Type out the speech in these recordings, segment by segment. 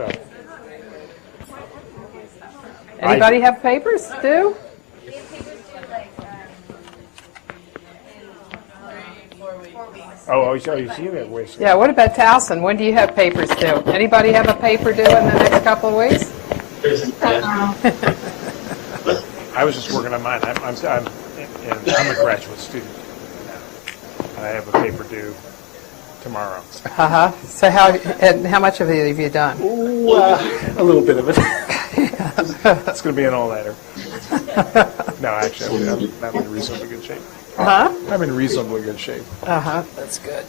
So, Anybody have papers due? We have papers due like in 4 weeks. oh, you see that way. Yeah, what about Towson? When do you have papers due? Anybody have a paper due in the next couple of weeks? I was just working on mine. I'm a graduate student now, and I have a paper due tomorrow. So how much of it have you done? Ooh, a little bit of it. That's going to be an all-nighter. No, actually, I'm in reasonably good shape. I'm in reasonably good shape. That's good.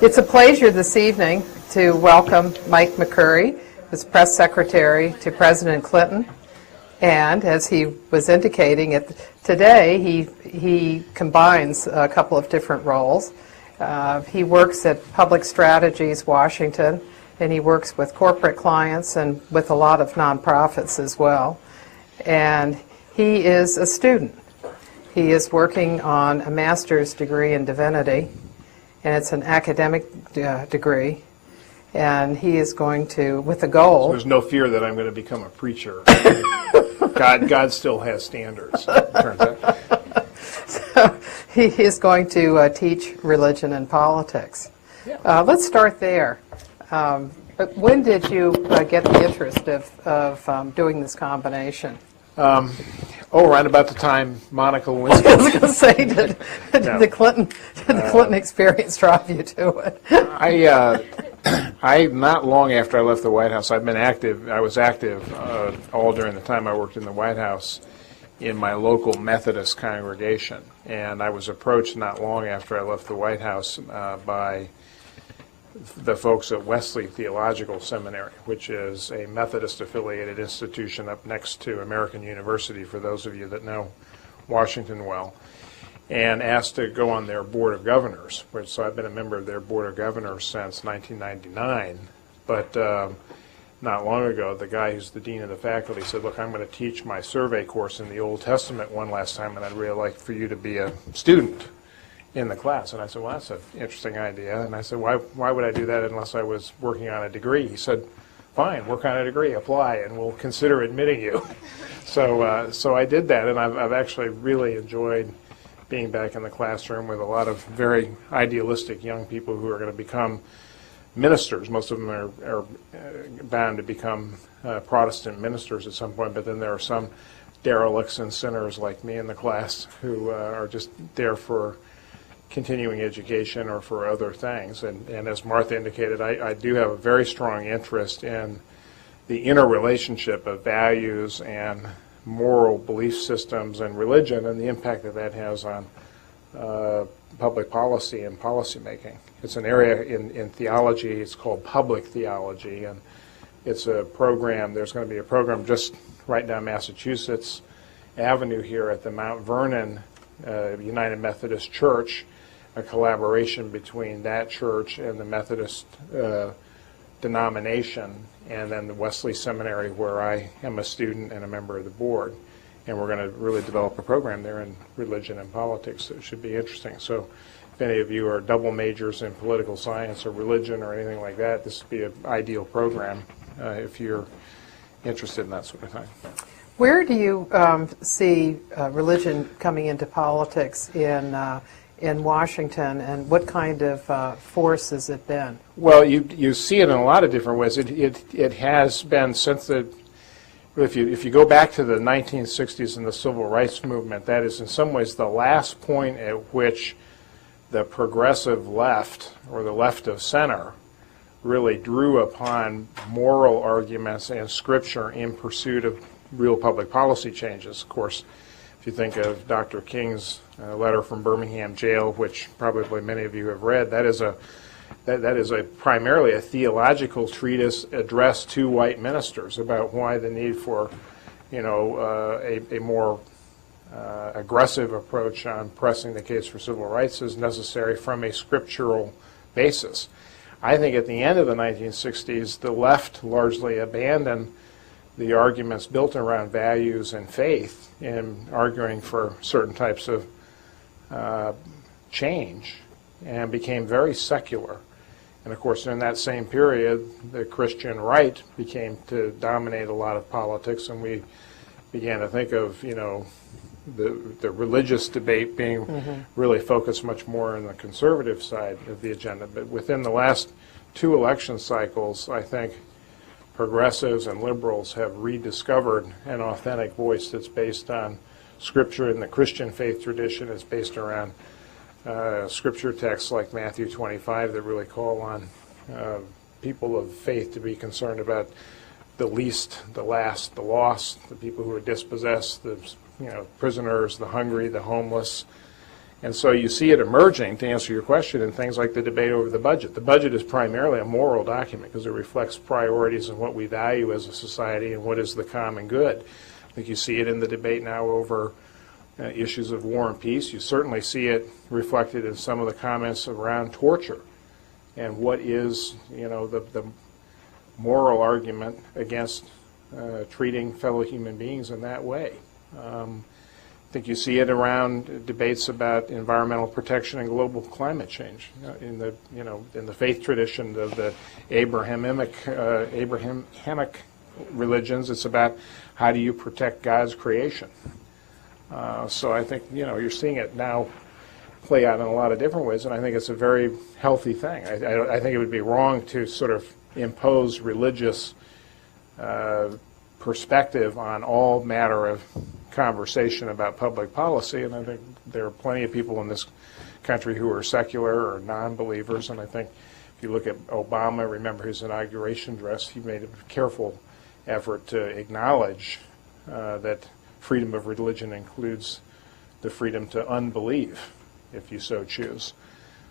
It's a pleasure this evening to welcome Mike McCurry, as press secretary to President Clinton. And as he was indicating, today he combines a couple of different roles. He works at Public Strategies Washington, and he works with corporate clients and with a lot of nonprofits as well. And he is a student. He is working on a master's degree in divinity, and it's an academic degree. And he is going to, with a goal. So there's no fear that I'm going to become a preacher. God still has standards, it turns out. So he is going to teach religion and politics. Yeah. Let's start there. When did you get the interest of doing this combination? Around about the time Monica Lewinsky. I was going to say, did the Clinton experience drive you to it? I not long after I left the White House, I've been active. I was active all during the time I worked in the White House in my local Methodist congregation, and I was approached not long after I left the White House by the folks at Wesley Theological Seminary, which is a Methodist-affiliated institution up next to American University, for those of you that know Washington well, and asked to go on their Board of Governors. So I've been a member of their Board of Governors since 1999. But not long ago, the guy who's the dean of the faculty said, look, I'm going to teach my survey course in the Old Testament one last time, and I'd really like for you to be a student in the class. And I said, well, that's an interesting idea. And I said, why would I do that unless I was working on a degree? He said, fine, work on a degree, apply, and we'll consider admitting you. So I did that, and I've actually really enjoyed being back in the classroom with a lot of very idealistic young people who are going to become ministers. Most of them are bound to become Protestant ministers at some point, but then there are some derelicts and sinners like me in the class who are just there for continuing education or for other things. And as Martha indicated, I do have a very strong interest in the interrelationship of values and moral belief systems and religion, and the impact that that has on public policy and policy making. It's an area in theology, it's called public theology, and it's a program, there's going to be a program just right down Massachusetts Avenue here at the Mount Vernon United Methodist Church, a collaboration between that church and the Methodist denomination, and then the Wesley Seminary, where I am a student and a member of the board. And we're going to really develop a program there in religion and politics that should be interesting. So if any of you are double majors in political science or religion or anything like that, this would be an ideal program if you're interested in that sort of thing. Where do you see religion coming into politics in Washington, and what kind of force has it been? Well, you see it in a lot of different ways. It has been since the, if you go back to the 1960s and the civil rights movement, that is in some ways the last point at which the progressive left, or the left of center, really drew upon moral arguments and scripture in pursuit of real public policy changes. Of course, if you think of Dr. King's letter from Birmingham jail, which probably many of you have read, that is primarily a theological treatise addressed to white ministers about why the need for, a more aggressive approach on pressing the case for civil rights is necessary from a scriptural basis. I think at the end of the 1960s, the left largely abandoned the arguments built around values and faith in arguing for certain types of change, and became very secular. And of course, in that same period, the Christian right became to dominate a lot of politics, and we began to think of, the religious debate being really focused much more on the conservative side of the agenda. But within the last 2 election cycles, I think progressives and liberals have rediscovered an authentic voice that's based on Scripture, and the Christian faith tradition is based around Scripture texts like Matthew 25 that really call on people of faith to be concerned about the least, the last, the lost, the people who are dispossessed, the prisoners, the hungry, the homeless. And so you see it emerging, to answer your question, in things like the debate over the budget. The budget is primarily a moral document because it reflects priorities and what we value as a society and what is the common good. I think you see it in the debate now over issues of war and peace. You certainly see it reflected in some of the comments around torture and what is, the moral argument against treating fellow human beings in that way. I think you see it around debates about environmental protection and global climate change. In the faith tradition of the Abrahamic religions, it's about how do you protect God's creation. So I think you're seeing it now play out in a lot of different ways, and I think it's a very healthy thing. I think it would be wrong to sort of impose religious perspective on all matter of conversation about public policy, and I think there are plenty of people in this country who are secular or non-believers, and I think if you look at Obama, remember his inauguration address, he made a careful effort to acknowledge that freedom of religion includes the freedom to unbelieve, if you so choose.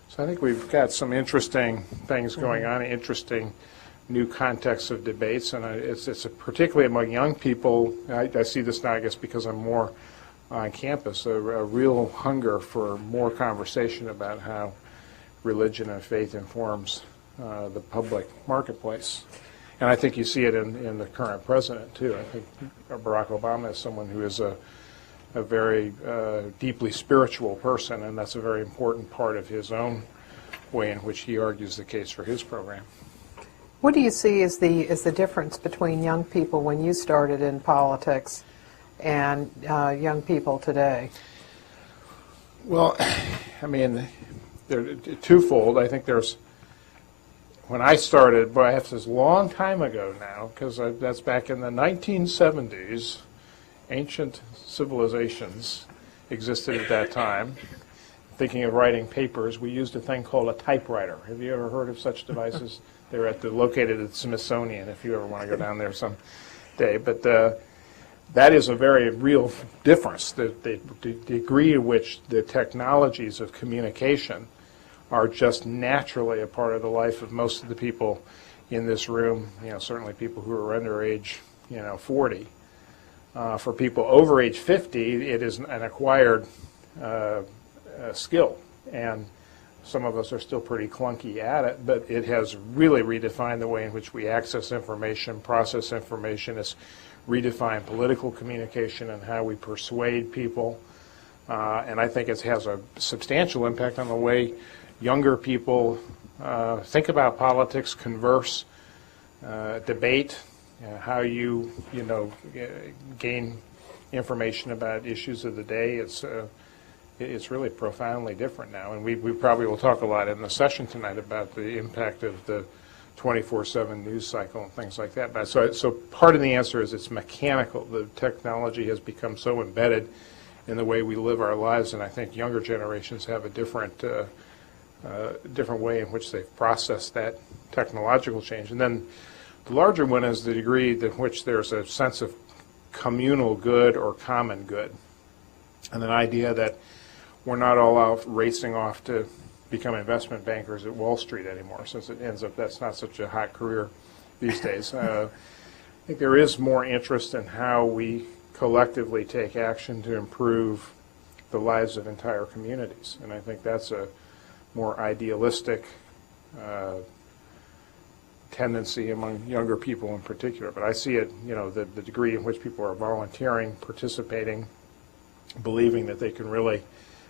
So I think we've got some interesting things going on, interesting new contexts of debates, and it's particularly among young people. I see this now, I guess, because I'm more on campus, a real hunger for more conversation about how religion and faith informs the public marketplace. And I think you see it in the current president, too. I think Barack Obama is someone who is a very deeply spiritual person, and that's a very important part of his own way in which he argues the case for his program. What do you see as the difference between young people when you started in politics and young people today? Well, I mean, they're twofold. I think when I started, boy, I have to say, a long time ago now, because that's back in the 1970s, ancient civilizations existed at that time. Thinking of writing papers, we used a thing called a typewriter. Have you ever heard of such devices? They're located at the Smithsonian, if you ever want to go down there someday. But that is a very real difference. The degree to which the technologies of communication are just naturally a part of the life of most of the people in this room, certainly people who are under age 40. For people over age 50, it is an acquired skill, and some of us are still pretty clunky at it, but it has really redefined the way in which we access information, process information. It's redefined political communication and how we persuade people, and I think it has a substantial impact on the way younger people think about politics, converse, debate, how you gain information about issues of the day. It's really profoundly different now, and we probably will talk a lot in the session tonight about the impact of the 24/7 news cycle and things like that. But so part of the answer is it's mechanical. The technology has become so embedded in the way we live our lives, and I think younger generations have a different way in which they've processed that technological change. And then the larger one is the degree to which there's a sense of communal good or common good, and an idea that we're not all out racing off to become investment bankers at Wall Street anymore, since it ends up that's not such a hot career these days. I think there is more interest in how we collectively take action to improve the lives of entire communities, and I think that's a more idealistic tendency among younger people in particular. But I see it, the degree in which people are volunteering, participating, believing that they can really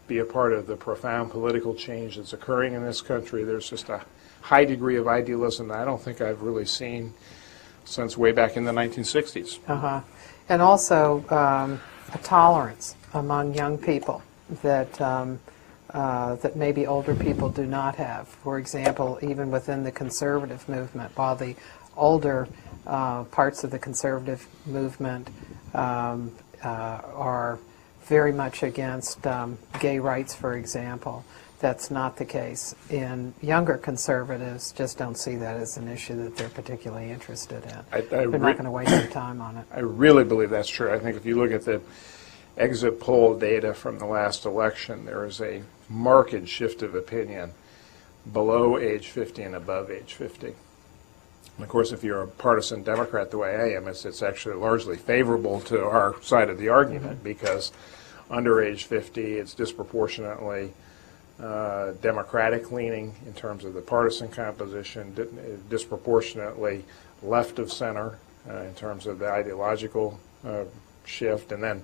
be a part of the profound political change that's occurring in this country. There's just a high degree of idealism that I don't think I've really seen since way back in the 1960s. And also a tolerance among young people that that maybe older people do not have. For example, even within the conservative movement, while the older parts of the conservative movement are very much against gay rights, for example, that's not the case. In younger conservatives, just don't see that as an issue that they're particularly interested in. They're not going to waste their time on it. I really believe that's true. I think if you look at the exit poll data from the last election, there is a marked shift of opinion below age 50 and above age 50. And of course, if you're a partisan Democrat the way I am, it's actually largely favorable to our side of the argument, because under age 50, it's disproportionately Democratic leaning in terms of the partisan composition, disproportionately left of center in terms of the ideological shift, and then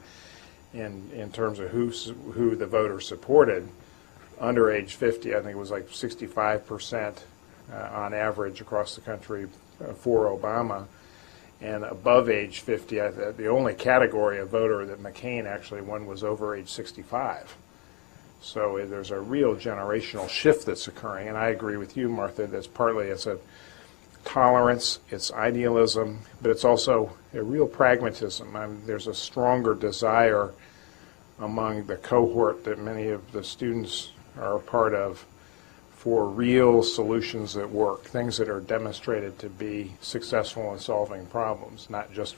in terms of who the voters supported. Under age 50, I think it was like 65% on average across the country for Obama. And above age 50, the only category of voter that McCain actually won was over age 65. So there's a real generational shift that's occurring. And I agree with you, Martha, that's partly it's a tolerance, it's idealism, but it's also a real pragmatism. There's a stronger desire among the cohort that many of the students are a part of for real solutions that work, things that are demonstrated to be successful in solving problems, not just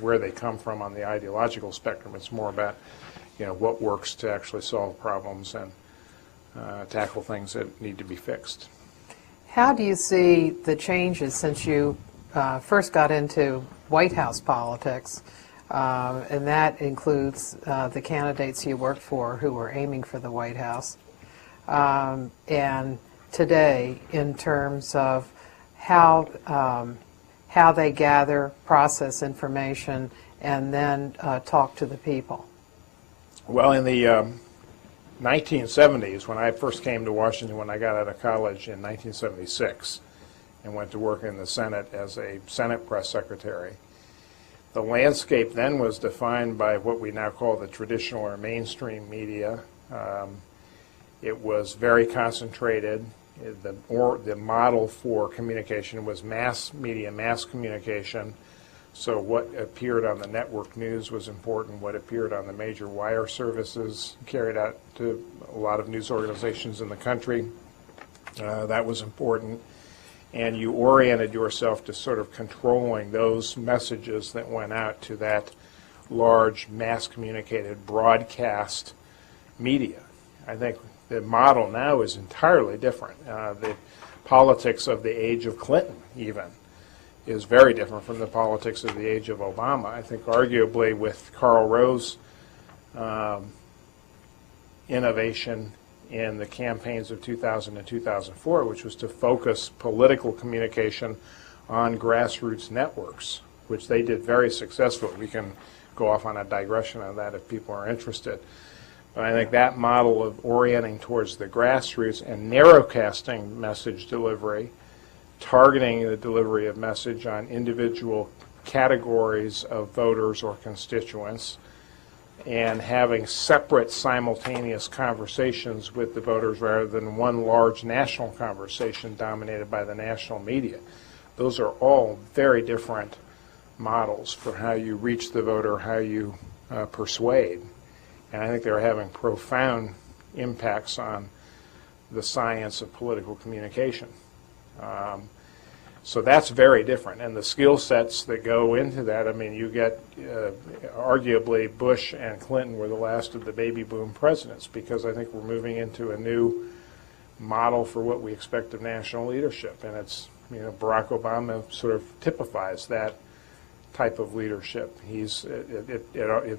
where they come from on the ideological spectrum. It's more about what works to actually solve problems and tackle things that need to be fixed. How do you see the changes since you first got into White House politics, and that includes the candidates you worked for who were aiming for the White House, and today in terms of how they gather, process information, and then talk to the people? Well, in the 1970s, when I first came to Washington, when I got out of college in 1976 and went to work in the Senate as a Senate press secretary, the landscape then was defined by what we now call the traditional or mainstream media. It was very concentrated. The model for communication was mass media, mass communication. So what appeared on the network news was important. What appeared on the major wire services carried out to a lot of news organizations in the country, that was important. And you oriented yourself to sort of controlling those messages that went out to that large, mass communicated broadcast media. I think the model now is entirely different. The politics of the age of Clinton even is very different from the politics of the age of Obama. I think arguably with Karl Rove's innovation in the campaigns of 2000 and 2004, which was to focus political communication on grassroots networks, which they did very successfully. We can go off on a digression on that if people are interested. But I think that model of orienting towards the grassroots and narrowcasting message delivery, targeting the delivery of message on individual categories of voters or constituents, and having separate simultaneous conversations with the voters rather than one large national conversation dominated by the national media. Those are all very different models for how you reach the voter, how you persuade. And I think they're having profound impacts on the science of political communication. So that's very different. And the skill sets that go into that, I mean, you get, arguably, Bush and Clinton were the last of the baby boom presidents, because I think we're moving into a new model for what we expect of national leadership. And it's, Barack Obama sort of typifies that type of leadership. It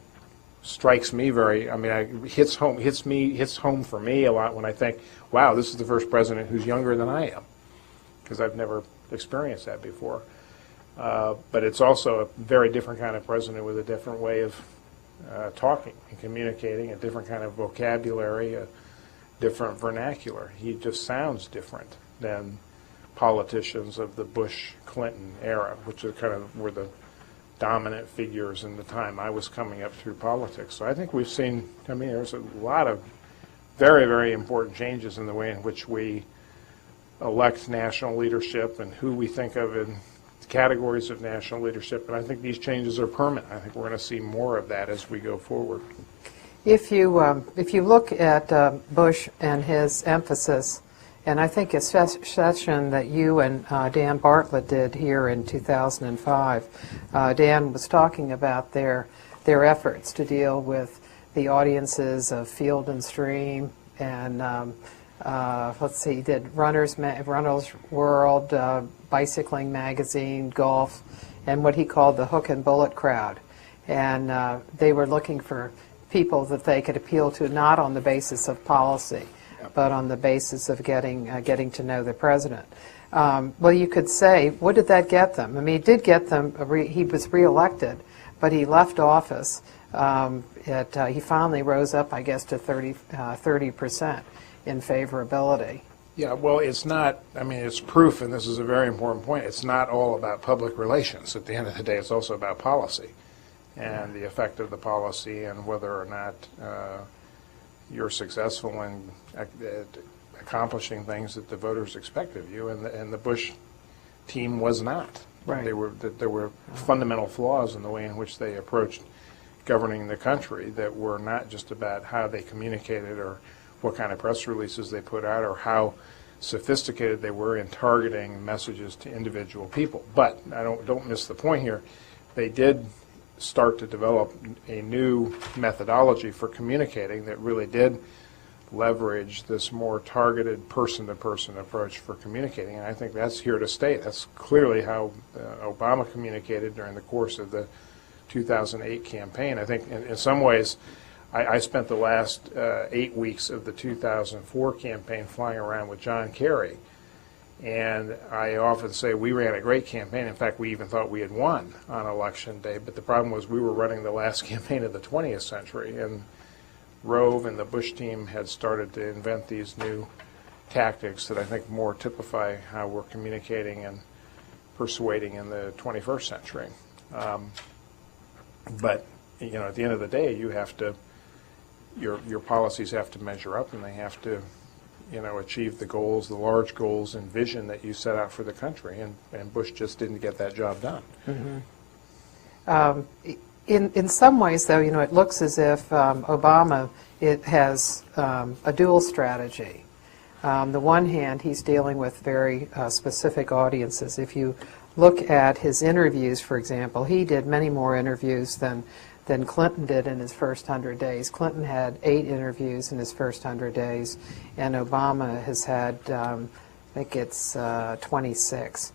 strikes me very, it hits home for me a lot when I think, wow, this is the first president who's younger than I am, because I've never experienced that before. But it's also a very different kind of president with a different way of talking and communicating, a different kind of vocabulary, a different vernacular. He just sounds different than politicians of the Bush-Clinton era, which are kind of were the dominant figures in the time I was coming up through politics. So I think we've seen, I mean, there's a lot of very, very important changes in the way in which we elect national leadership and who we think of in categories of national leadership. And I think these changes are permanent. I think we're going to see more of that as we go forward. If you look at Bush and his emphasis, and I think a session that you and Dan Bartlett did here in 2005, Dan was talking about their efforts to deal with the audiences of Field and Stream and let's see, he did Runner's World, Bicycling Magazine, Golf, and what he called the hook and bullet crowd. And they were looking for people that they could appeal to not on the basis of policy, but on the basis of getting to know the president. Well, you could say, what did that get them? I mean, it did get them, he was reelected, but he left office. He finally rose up, I guess, to 30% in favorability. Yeah, well, it's not, I mean, it's proof, and this is a very important point, it's not all about public relations. At the end of the day, it's also about policy and the effect of the policy and whether or not you're successful in accomplishing things that the voters expect of you, and the Bush team was not. Right. There were fundamental flaws in the way in which they approached governing the country that were not just about how they communicated or what kind of press releases they put out or how sophisticated they were in targeting messages to individual people. But I don't miss the point here. They did start to develop a new methodology for communicating that really did leverage this more targeted person-to-person approach for communicating, and I think that's here to stay. That's clearly how Obama communicated during the course of the 2008 campaign. I think in some ways I spent the last 8 weeks of the 2004 campaign flying around with John Kerry, and I often say we ran a great campaign. In fact, we even thought we had won on Election Day, but the problem was we were running the last campaign of the 20th century, and Rove and the Bush team had started to invent these new tactics that I think more typify how we're communicating and persuading in the 21st century. But you know, at the end of the day, you have to, your policies have to measure up, and they have to, you know, achieve the goals, the large goals and vision that you set out for the country. And Bush just didn't get that job done. Mm-hmm. In some ways, though, you know, it looks as if Obama has a dual strategy. The one hand, he's dealing with very specific audiences. If you look at his interviews, for example, he did many more interviews than Clinton did in his first 100 days. Clinton had 8 interviews in his first 100 days, and Obama has had, I think it's 26.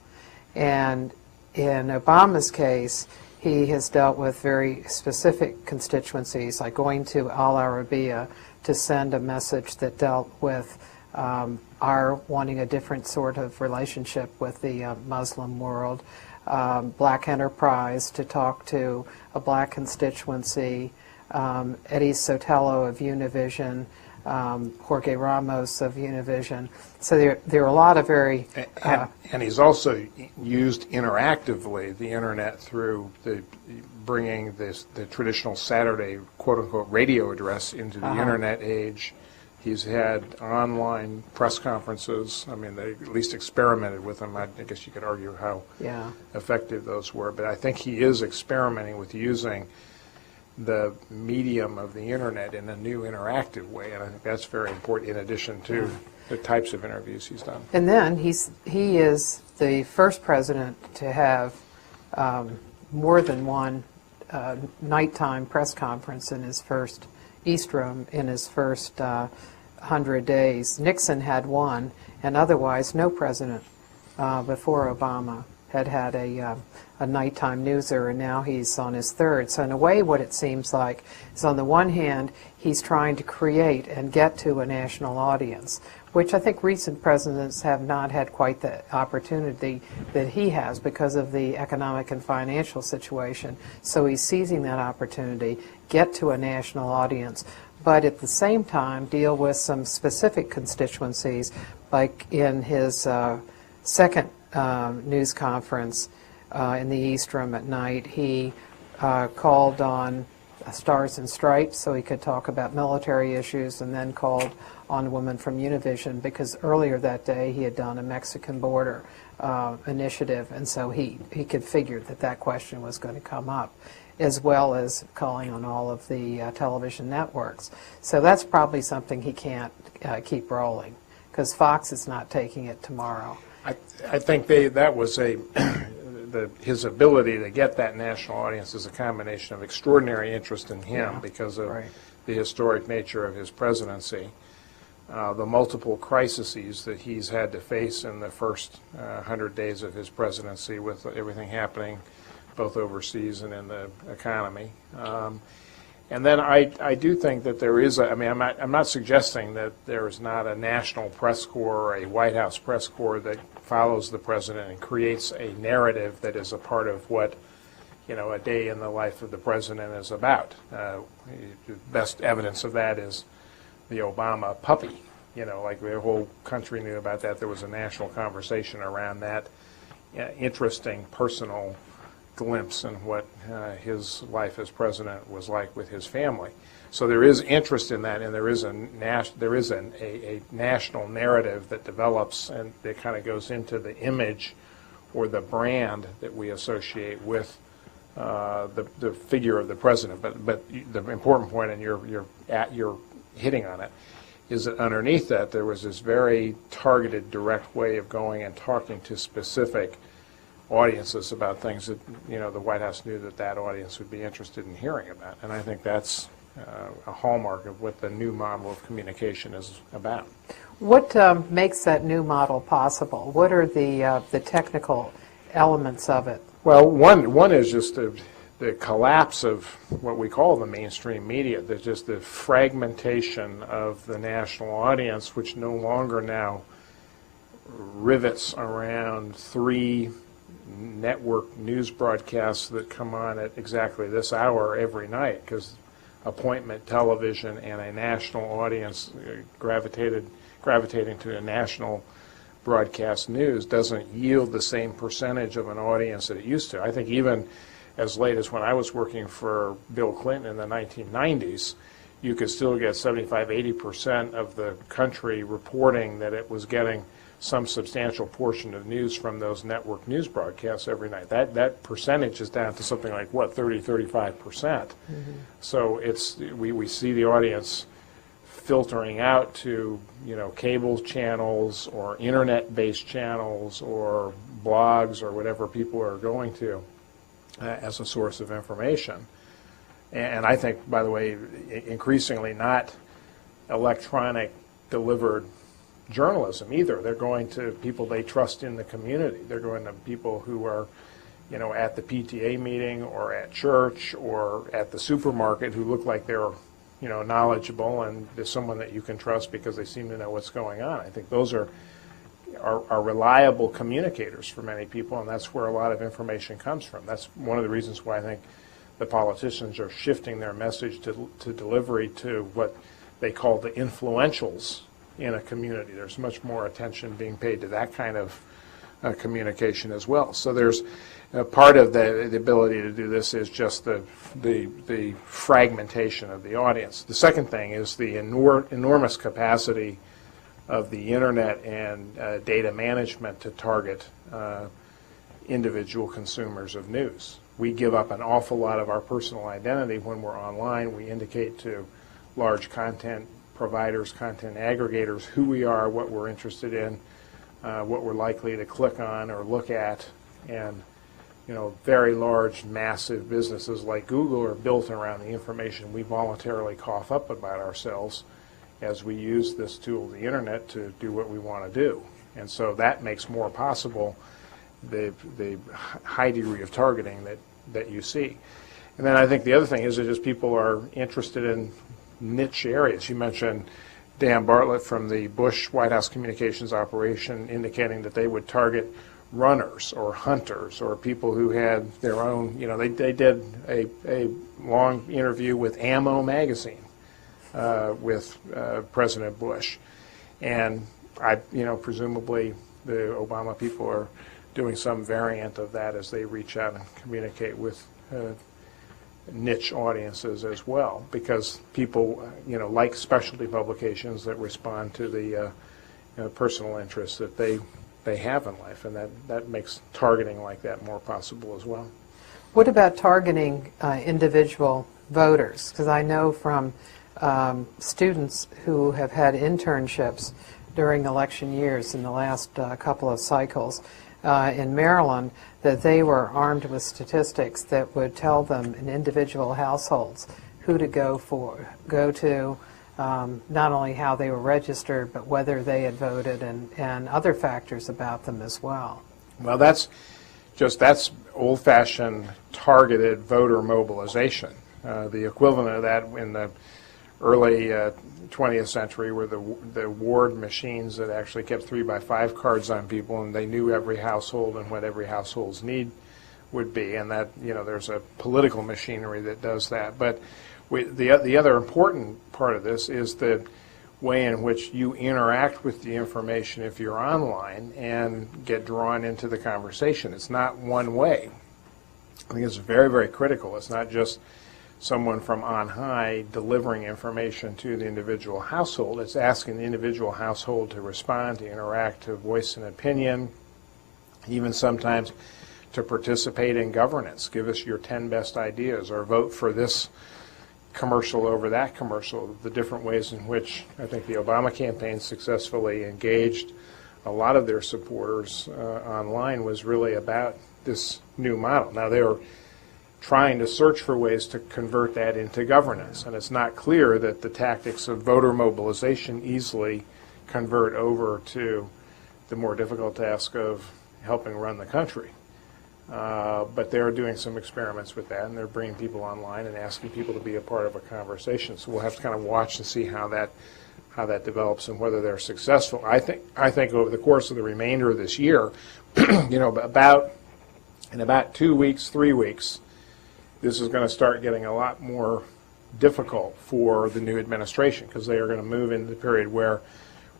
And in Obama's case, he has dealt with very specific constituencies, like going to Al Arabiya to send a message that dealt with our wanting a different sort of relationship with the Muslim world, Black Enterprise to talk to a black constituency, Eddie Sotelo of Univision, Jorge Ramos of Univision. So there are a lot of very... and he's also used interactively the internet through bringing the traditional Saturday quote-unquote radio address into the internet age. He's had online press conferences. I mean, they at least experimented with them. I guess you could argue how effective those were. But I think he is experimenting with using the medium of the internet in a new interactive way, and I think that's very important in addition to the types of interviews he's done. And then he is the first president to have more than one nighttime press conference in his first East Room in his first 100 days. Nixon had one, and otherwise no president before Obama had a nighttime newser, and now he's on his third. So in a way, what it seems like is, on the one hand, he's trying to create and get to a national audience, which I think recent presidents have not had quite the opportunity that he has because of the economic and financial situation. So he's seizing that opportunity, get to a national audience, but at the same time deal with some specific constituencies, like in his second news conference in the East Room at night, he called on Stars and Stripes so he could talk about military issues, and then called on a woman from Univision because earlier that day he had done a Mexican border initiative, and so he could figure that question was going to come up, as well as calling on all of the television networks. So that's probably something he can't keep rolling, because Fox is not taking it tomorrow. I think that was his ability to get that national audience is a combination of extraordinary interest in him because of the historic nature of his presidency, the multiple crises that he's had to face in the first 100 days of his presidency, with everything happening both overseas and in the economy. And then I do think that there is I'm not suggesting that there is not a national press corps or a White House press corps that follows the president and creates a narrative that is a part of what, a day in the life of the president is about. The best evidence of that is the Obama puppy. Like the whole country knew about that. There was a national conversation around that interesting personal glimpse in what his life as president was like with his family. So there is interest in that, and there is a national narrative that develops and that kind of goes into the image or the brand that we associate with the figure of the president. But the important point, and you're hitting on it, is that underneath that there was this very targeted, direct way of going and talking to specific audiences about things that the White House knew that audience would be interested in hearing about, and I think that's a hallmark of what the new model of communication is about. What makes that new model possible? What are the technical elements of it? Well, one is just the collapse of what we call the mainstream media. There's just the fragmentation of the national audience, which no longer now rivets around 3 network news broadcasts that come on at exactly this hour every night, because appointment television and a national audience gravitating to a national broadcast news doesn't yield the same percentage of an audience that it used to. I think even as late as when I was working for Bill Clinton in the 1990s, you could still get 75–80% of the country reporting that it was getting some substantial portion of news from those network news broadcasts every night. That percentage is down to something like, 30–35%. Mm-hmm. So we see the audience filtering out to cable channels or internet-based channels or blogs or whatever people are going to as a source of information. And I think, by the way, increasingly not electronic delivered journalism either. They're going to people they trust in the community. They're going to people who are, at the PTA meeting or at church or at the supermarket who look like they're, knowledgeable, and there's someone that you can trust because they seem to know what's going on. I think those are reliable communicators for many people, and that's where a lot of information comes from. That's one of the reasons why I think the politicians are shifting their message to delivery to what they call the influentials in a community. There's much more attention being paid to that kind of communication as well. So there's part of the ability to do this is just the fragmentation of the audience. The second thing is the enormous capacity of the internet and data management to target individual consumers of news. We give up an awful lot of our personal identity when we're online. We indicate to large content providers, content aggregators, who we are, what we're interested in, what we're likely to click on or look at. And very large, massive businesses like Google are built around the information we voluntarily cough up about ourselves as we use this tool, the internet, to do what we want to do. And so that makes more possible the high degree of targeting that you see. And then I think the other thing is that just people are interested in niche areas. You mentioned Dan Bartlett from the Bush White House communications operation indicating that they would target runners or hunters or people who had their own, they did a long interview with Ammo magazine with President Bush. And presumably the Obama people are doing some variant of that as they reach out and communicate with niche audiences as well, because people, like specialty publications that respond to the personal interests that they have in life, and that makes targeting like that more possible as well. What about targeting individual voters? Because I know from students who have had internships during election years in the last couple of cycles in Maryland, that they were armed with statistics that would tell them in individual households who to go to, not only how they were registered, but whether they had voted, and other factors about them as well. Well, that's old-fashioned targeted voter mobilization. The equivalent of that in the early 20th century were the ward machines that actually kept 3x5 cards on people, and they knew every household and what every household's need would be, and that there's a political machinery that does that. But the other important part of this is the way in which you interact with the information if you're online and get drawn into the conversation. It's not one way. I think it's very, very critical. It's not just someone from on high delivering information to the individual household. It's asking the individual household to respond, to interact, to voice an opinion, even sometimes to participate in governance. Give us your 10 best ideas, or vote for this commercial over that commercial. The different ways in which I think the Obama campaign successfully engaged a lot of their supporters online was really about this new model. Now, they were trying to search for ways to convert that into governance, and it's not clear that the tactics of voter mobilization easily convert over to the more difficult task of helping run the country. But they're doing some experiments with that, and they're bringing people online and asking people to be a part of a conversation. So we'll have to kind of watch and see how that develops and whether they're successful. I think over the course of the remainder of this year, in about 2 weeks, 3 weeks, this is going to start getting a lot more difficult for the new administration, because they are going to move into the period where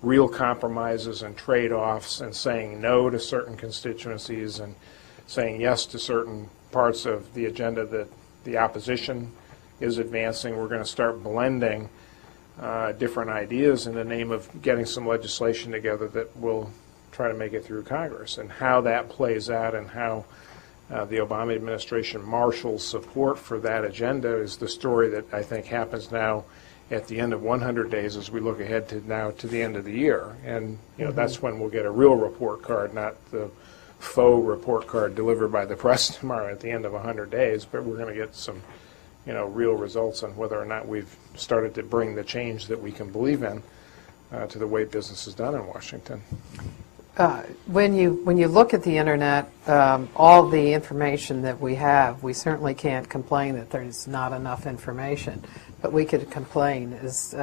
real compromises and trade-offs and saying no to certain constituencies and saying yes to certain parts of the agenda that the opposition is advancing. We're going to start blending different ideas in the name of getting some legislation together that will try to make it through Congress. And how that plays out and how the Obama administration marshals support for that agenda is the story that I think happens now at the end of 100 days as we look ahead to the end of the year. And that's when we'll get a real report card, not the faux report card delivered by the press tomorrow at the end of 100 days, but we're going to get some real results on whether or not we've started to bring the change that we can believe in to the way business is done in Washington. When you look at the internet, all the information that we have, we certainly can't complain that there's not enough information, but we could complain, as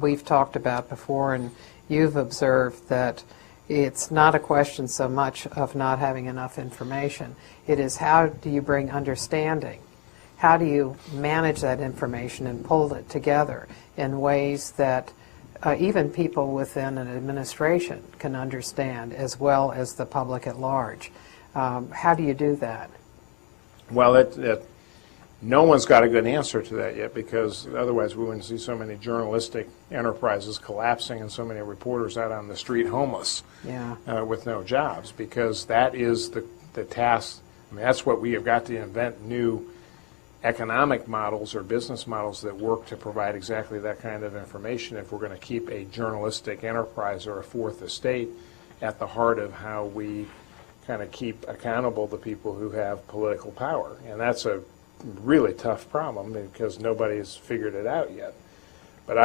we've talked about before, and you've observed, that it's not a question so much of not having enough information. It is, how do you bring understanding? How do you manage that information and pull it together in ways that even people within an administration can understand, as well as the public at large? How do you do that? Well, no one's got a good answer to that yet, because otherwise we wouldn't see so many journalistic enterprises collapsing and so many reporters out on the street homeless with no jobs, because that is the task. I mean, that's what we have got to invent, new economic models or business models that work to provide exactly that kind of information if we're going to keep a journalistic enterprise or a fourth estate at the heart of how we kind of keep accountable the people who have political power. And that's a really tough problem because nobody's figured it out yet. But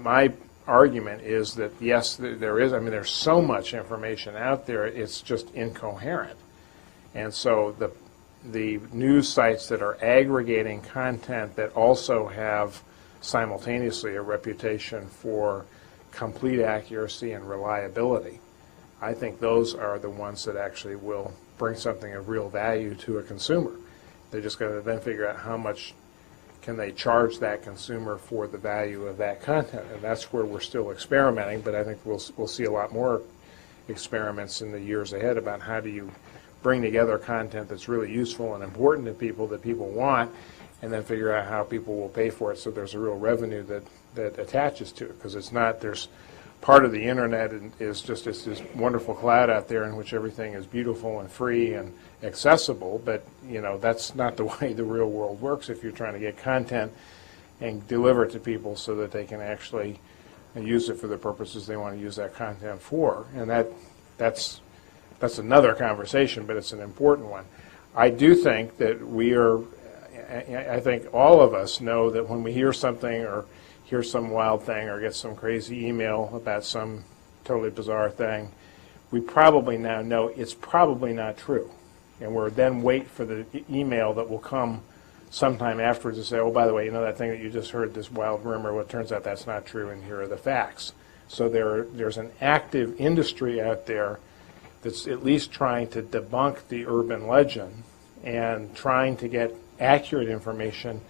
my argument is that, yes, there is. I mean, there's so much information out there, it's just incoherent. And so the news sites that are aggregating content that also have simultaneously a reputation for complete accuracy and reliability, I think those are the ones that actually will bring something of real value to a consumer. They're just going to then figure out how much can they charge that consumer for the value of that content, and that's where we're still experimenting, but I think we'll see a lot more experiments in the years ahead about how do you bring together content that's really useful and important to people that people want, and then figure out how people will pay for it so there's a real revenue that attaches to it. Because it's not, there's part of the internet is just this wonderful cloud out there in which everything is beautiful and free and accessible, but that's not the way the real world works if you're trying to get content and deliver it to people so that they can actually use it for the purposes they want to use that content for. And that's another conversation, but it's an important one. I do think that I think all of us know that when we hear something or hear some wild thing or get some crazy email about some totally bizarre thing, we probably now know it's probably not true. And we're then wait for the email that will come sometime afterwards to say, oh, by the way, that thing that you just heard, this wild rumor, well, it turns out that's not true, and here are the facts. So there's an active industry out there that's at least trying to debunk the urban legend and trying to get accurate information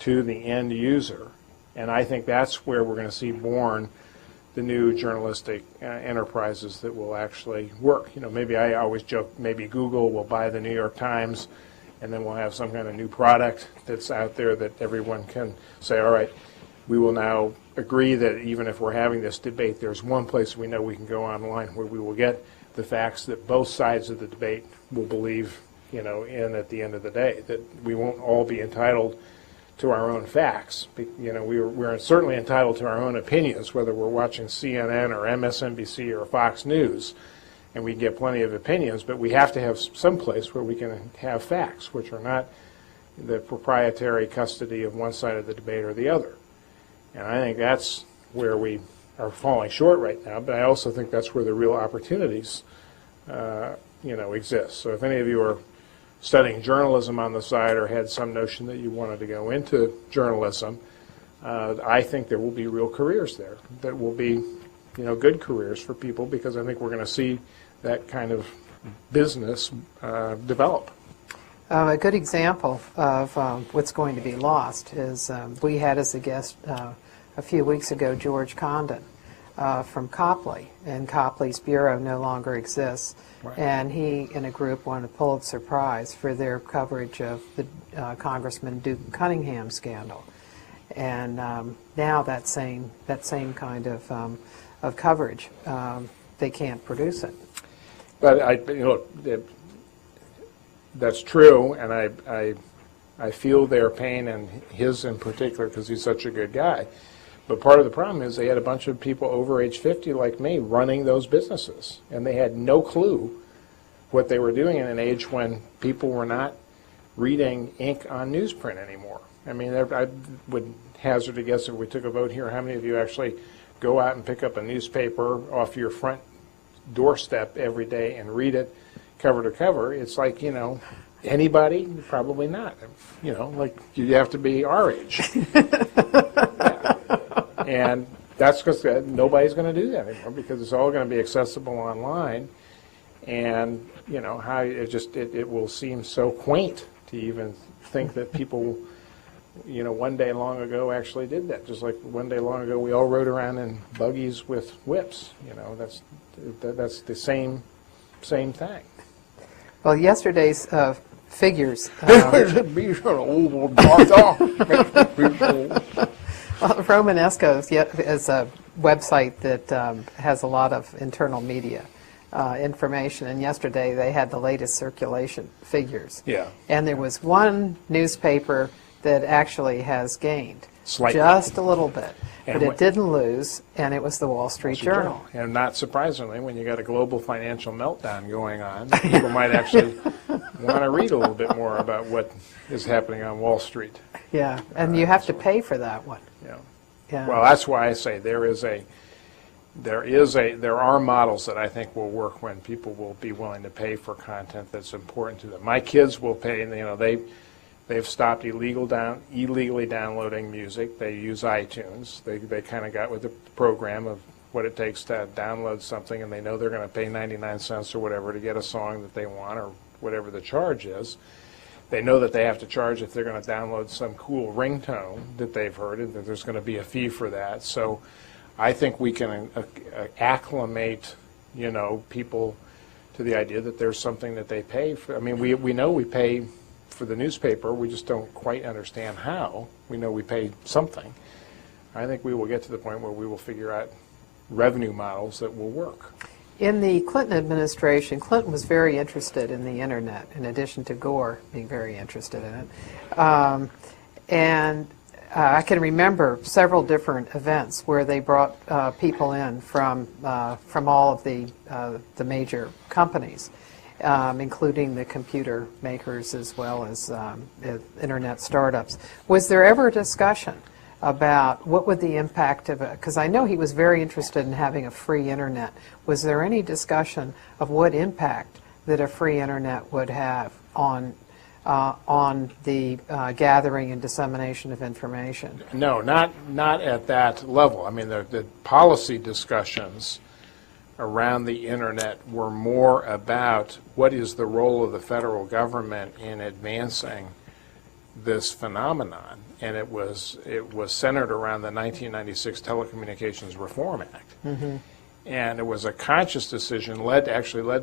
to the end user. And I think that's where we're going to see born the new journalistic enterprises that will actually work. Maybe I always joke, maybe Google will buy the New York Times, and then we'll have some kind of new product that's out there that everyone can say, all right, we will now agree that even if we're having this debate, there's one place we know we can go online where we will get the facts that both sides of the debate will believe, in at the end of the day, that we won't all be entitled to our own facts. We're certainly entitled to our own opinions, whether we're watching CNN or MSNBC or Fox News, and we get plenty of opinions, but we have to have some place where we can have facts, which are not the proprietary custody of one side of the debate or the other. And I think that's where we are falling short right now, but I also think that's where the real opportunities exist. So if any of you are studying journalism on the side or had some notion that you wanted to go into journalism, I think there will be real careers there that will be, good careers for people, because I think we're going to see that kind of business develop. A good example of what's going to be lost is we had as a guest a few weeks ago George Condon from Copley, and Copley's bureau no longer exists. Right. And he and a group won a Pulitzer Prize for their coverage of the Congressman Duke Cunningham scandal. And now that same kind of coverage, they can't produce it. But that's true, and I feel their pain, and his in particular, because he's such a good guy. But part of the problem is they had a bunch of people over age 50 like me running those businesses, and they had no clue what they were doing in an age when people were not reading ink on newsprint anymore. I mean, I would hazard a guess if we took a vote here, how many of you actually go out and pick up a newspaper off your front doorstep every day and read it cover to cover? It's like, anybody? Probably not. Like you have to be our age. Yeah. And that's because nobody's going to do that anymore, because it's all going to be accessible online. And, how it will seem so quaint to even think that people, one day long ago actually did that. Just like one day long ago we all rode around in buggies with whips. That's the same thing. Well, yesterday's figures. Romanesco is a website that has a lot of internal media information, and yesterday they had the latest circulation figures. Yeah. And there was one newspaper that actually has gained. Slightly. Just a little bit. But it didn't lose, and it was the Wall Street Journal. And not surprisingly, when you got a global financial meltdown going on, people might actually want to read a little bit more about what is happening on Wall Street. Yeah, and you have to pay for that one. Yeah. Well, that's why I say there are models that I think will work when people will be willing to pay for content that's important to them. My kids will pay, and they've stopped illegally downloading music. They use iTunes. They kind of got with the program of what it takes to download something, and they know they're going to pay 99 cents or whatever to get a song that they want, or whatever the charge is. They know that they have to charge if they're going to download some cool ringtone that they've heard, and that there's going to be a fee for that. So I think we can acclimate people to the idea that there's something that they pay for. I mean, we know we pay for the newspaper. We just don't quite understand how. We know we pay something. I think we will get to the point where we will figure out revenue models that will work. In the Clinton administration, Clinton was very interested in the internet, in addition to Gore being very interested in it. I can remember several different events where they brought people in from all of the major companies, including the computer makers as well as internet startups. Was there ever a discussion about what would the impact of it, because I know he was very interested in having a free internet. Was there any discussion of what impact that a free internet would have on the gathering and dissemination of information? No, not at that level. I mean, the policy discussions around the internet were more about what is the role of the federal government in advancing this phenomenon, and it was centered around the 1996 Telecommunications Reform Act. Mm-hmm. And it was a conscious decision led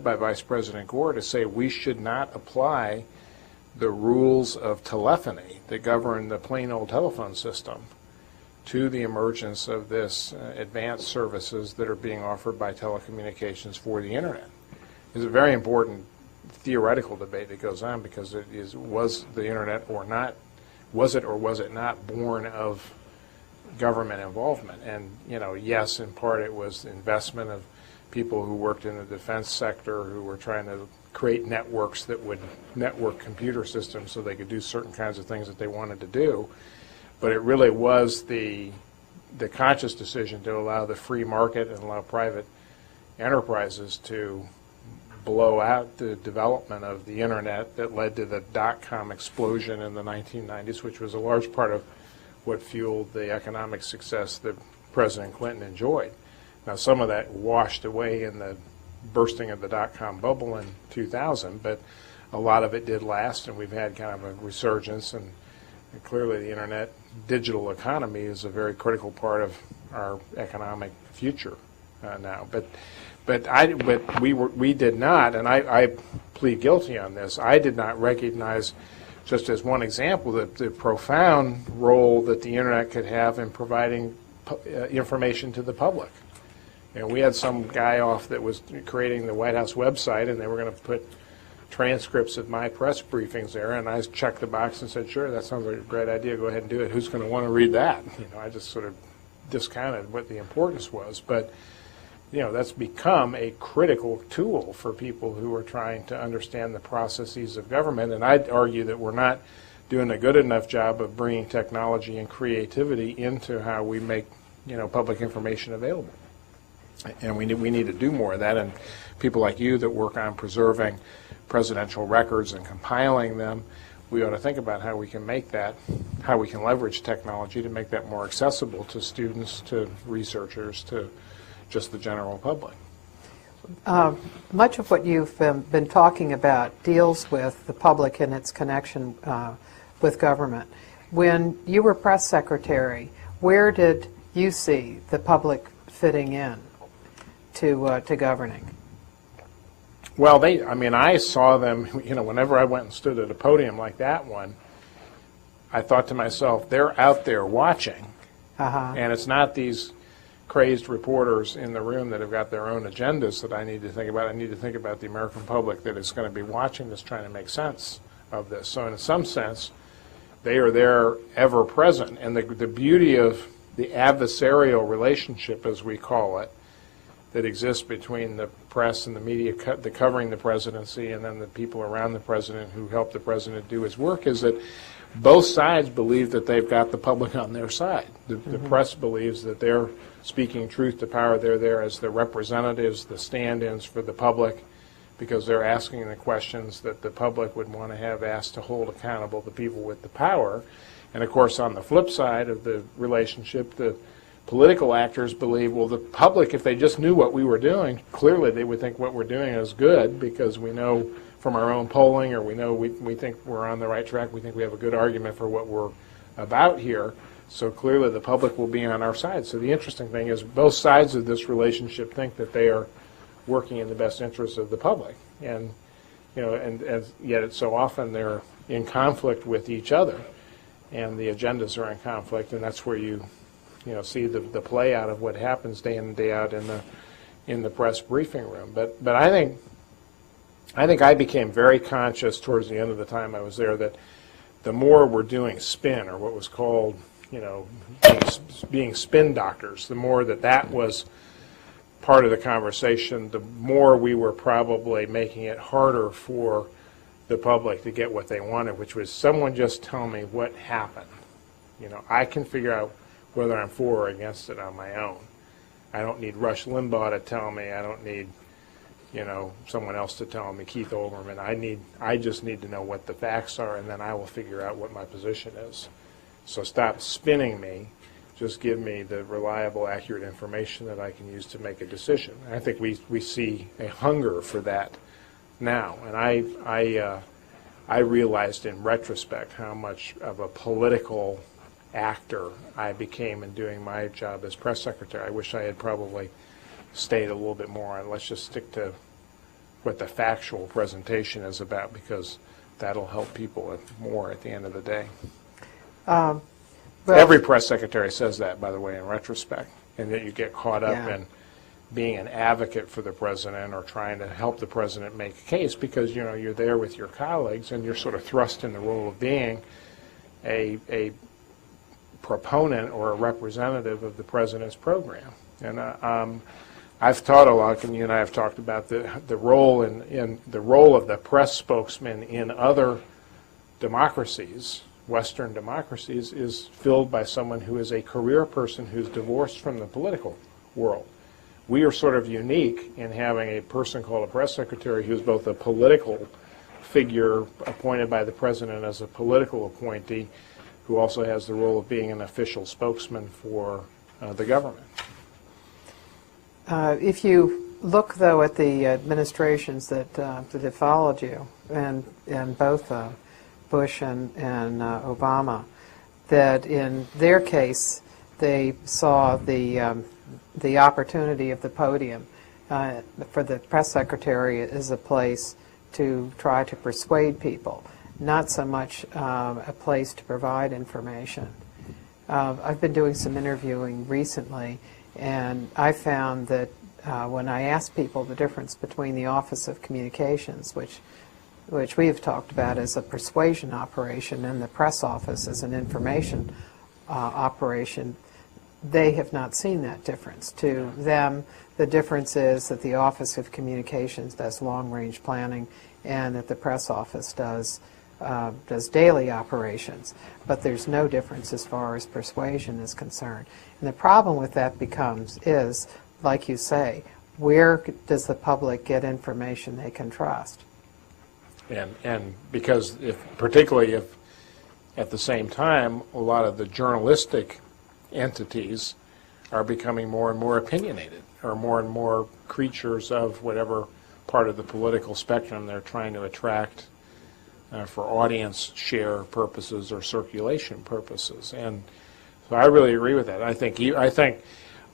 by Vice President Gore to say we should not apply the rules of telephony that govern the plain old telephone system to the emergence of this advanced services that are being offered by telecommunications for the internet. It's a very important theoretical debate that goes on, because was the internet or not, was it or was it not born of government involvement? And yes, in part it was investment of people who worked in the defense sector who were trying to create networks that would network computer systems so they could do certain kinds of things that they wanted to do. But it really was the conscious decision to allow the free market and allow private enterprises to blow out the development of the internet that led to the dot-com explosion in the 1990s, which was a large part of what fueled the economic success that President Clinton enjoyed. Now, some of that washed away in the bursting of the dot-com bubble in 2000, but a lot of it did last, and we've had kind of a resurgence, and clearly the internet digital economy is a very critical part of our economic future now. But we did not, and I plead guilty on this, I did not recognize, just as one example, the profound role that the internet could have in providing information to the public. We had some guy off that was creating the White House website, and they were going to put transcripts of my press briefings there, and I checked the box and said, sure, that sounds like a great idea, go ahead and do it. Who's going to want to read that? I just sort of discounted what the importance was. But that's become a critical tool for people who are trying to understand the processes of government, and I'd argue that we're not doing a good enough job of bringing technology and creativity into how we make public information available. And we need to do more of that, and people like you that work on preserving presidential records and compiling them, we ought to think about how we can make that, how we can leverage technology to make that more accessible to students, to researchers, to just the general public. Much of what you've been talking about deals with the public and its connection with government. When you were press secretary, where did you see the public fitting in to governing? Well, I saw them, whenever I went and stood at a podium like that one, I thought to myself, they're out there watching, and it's not these crazed reporters in the room that have got their own agendas that I need to think about. I need to think about the American public that is going to be watching this, trying to make sense of this. So in some sense, they are there ever present. And the beauty of the adversarial relationship, as we call it, that exists between the press and the media covering the presidency and then the people around the president who help the president do his work, is that both sides believe that they've got the public on their side. The press believes that they're speaking truth to power. They're there as the representatives, the stand-ins for the public, because they're asking the questions that the public would want to have asked to hold accountable the people with the power. And of course, on the flip side of the relationship, the political actors believe, well, the public, if they just knew what we were doing, clearly they would think what we're doing is good, because we know from our own polling, or we know we think we're on the right track, we think we have a good argument for what we're about here, so clearly the public will be on our side. So the interesting thing is both sides of this relationship think that they are working in the best interest of the public. And, and yet it's so often they're in conflict with each other, and the agendas are in conflict, and that's where you see the play out of what happens day in and day out in the press briefing room. But I think I became very conscious towards the end of the time I was there that the more we're doing spin, or what was called, being spin doctors, the more that was part of the conversation, the more we were probably making it harder for the public to get what they wanted, which was someone just tell me what happened. I can figure out whether I'm for or against it on my own. I don't need Rush Limbaugh to tell me. I don't need, someone else to tell me, Keith Olbermann. I just need to know what the facts are, and then I will figure out what my position is. So stop spinning me. Just give me the reliable, accurate information that I can use to make a decision. I think we see a hunger for that now, and I realized in retrospect how much of a political actor I became in doing my job as press secretary. I wish I had probably stayed a little bit more on let's just stick to what the factual presentation is about, because that'll help people more at the end of the day. Every press secretary says that, by the way, in retrospect, and that you get caught up in being an advocate for the president or trying to help the president make a case, because you're there with your colleagues and you're sort of thrust in the role of being a proponent or a representative of the president's program. And I've taught a lot, and you and I have talked about the role in the role of the press spokesman in other democracies. Western democracies is filled by someone who is a career person who's divorced from the political world. We are sort of unique in having a person called a press secretary who's both a political figure appointed by the president as a political appointee, who also has the role of being an official spokesman for the government. If you look, though, at the administrations that have followed you, and both Bush and Obama, that in their case they saw the opportunity of the podium for the press secretary as a place to try to persuade people, not so much a place to provide information. I've been doing some interviewing recently, and I found that when I asked people the difference between the Office of Communications, which we have talked about as a persuasion operation, and the press office as an information operation, they have not seen that difference. To them, the difference is that the Office of Communications does long-range planning and that the press office does daily operations. But there's no difference as far as persuasion is concerned. And the problem with that is, like you say, where does the public get information they can trust? And because particularly if at the same time a lot of the journalistic entities are becoming more and more opinionated, or more and more creatures of whatever part of the political spectrum they're trying to attract for audience share purposes or circulation purposes. And so I really agree with that. I think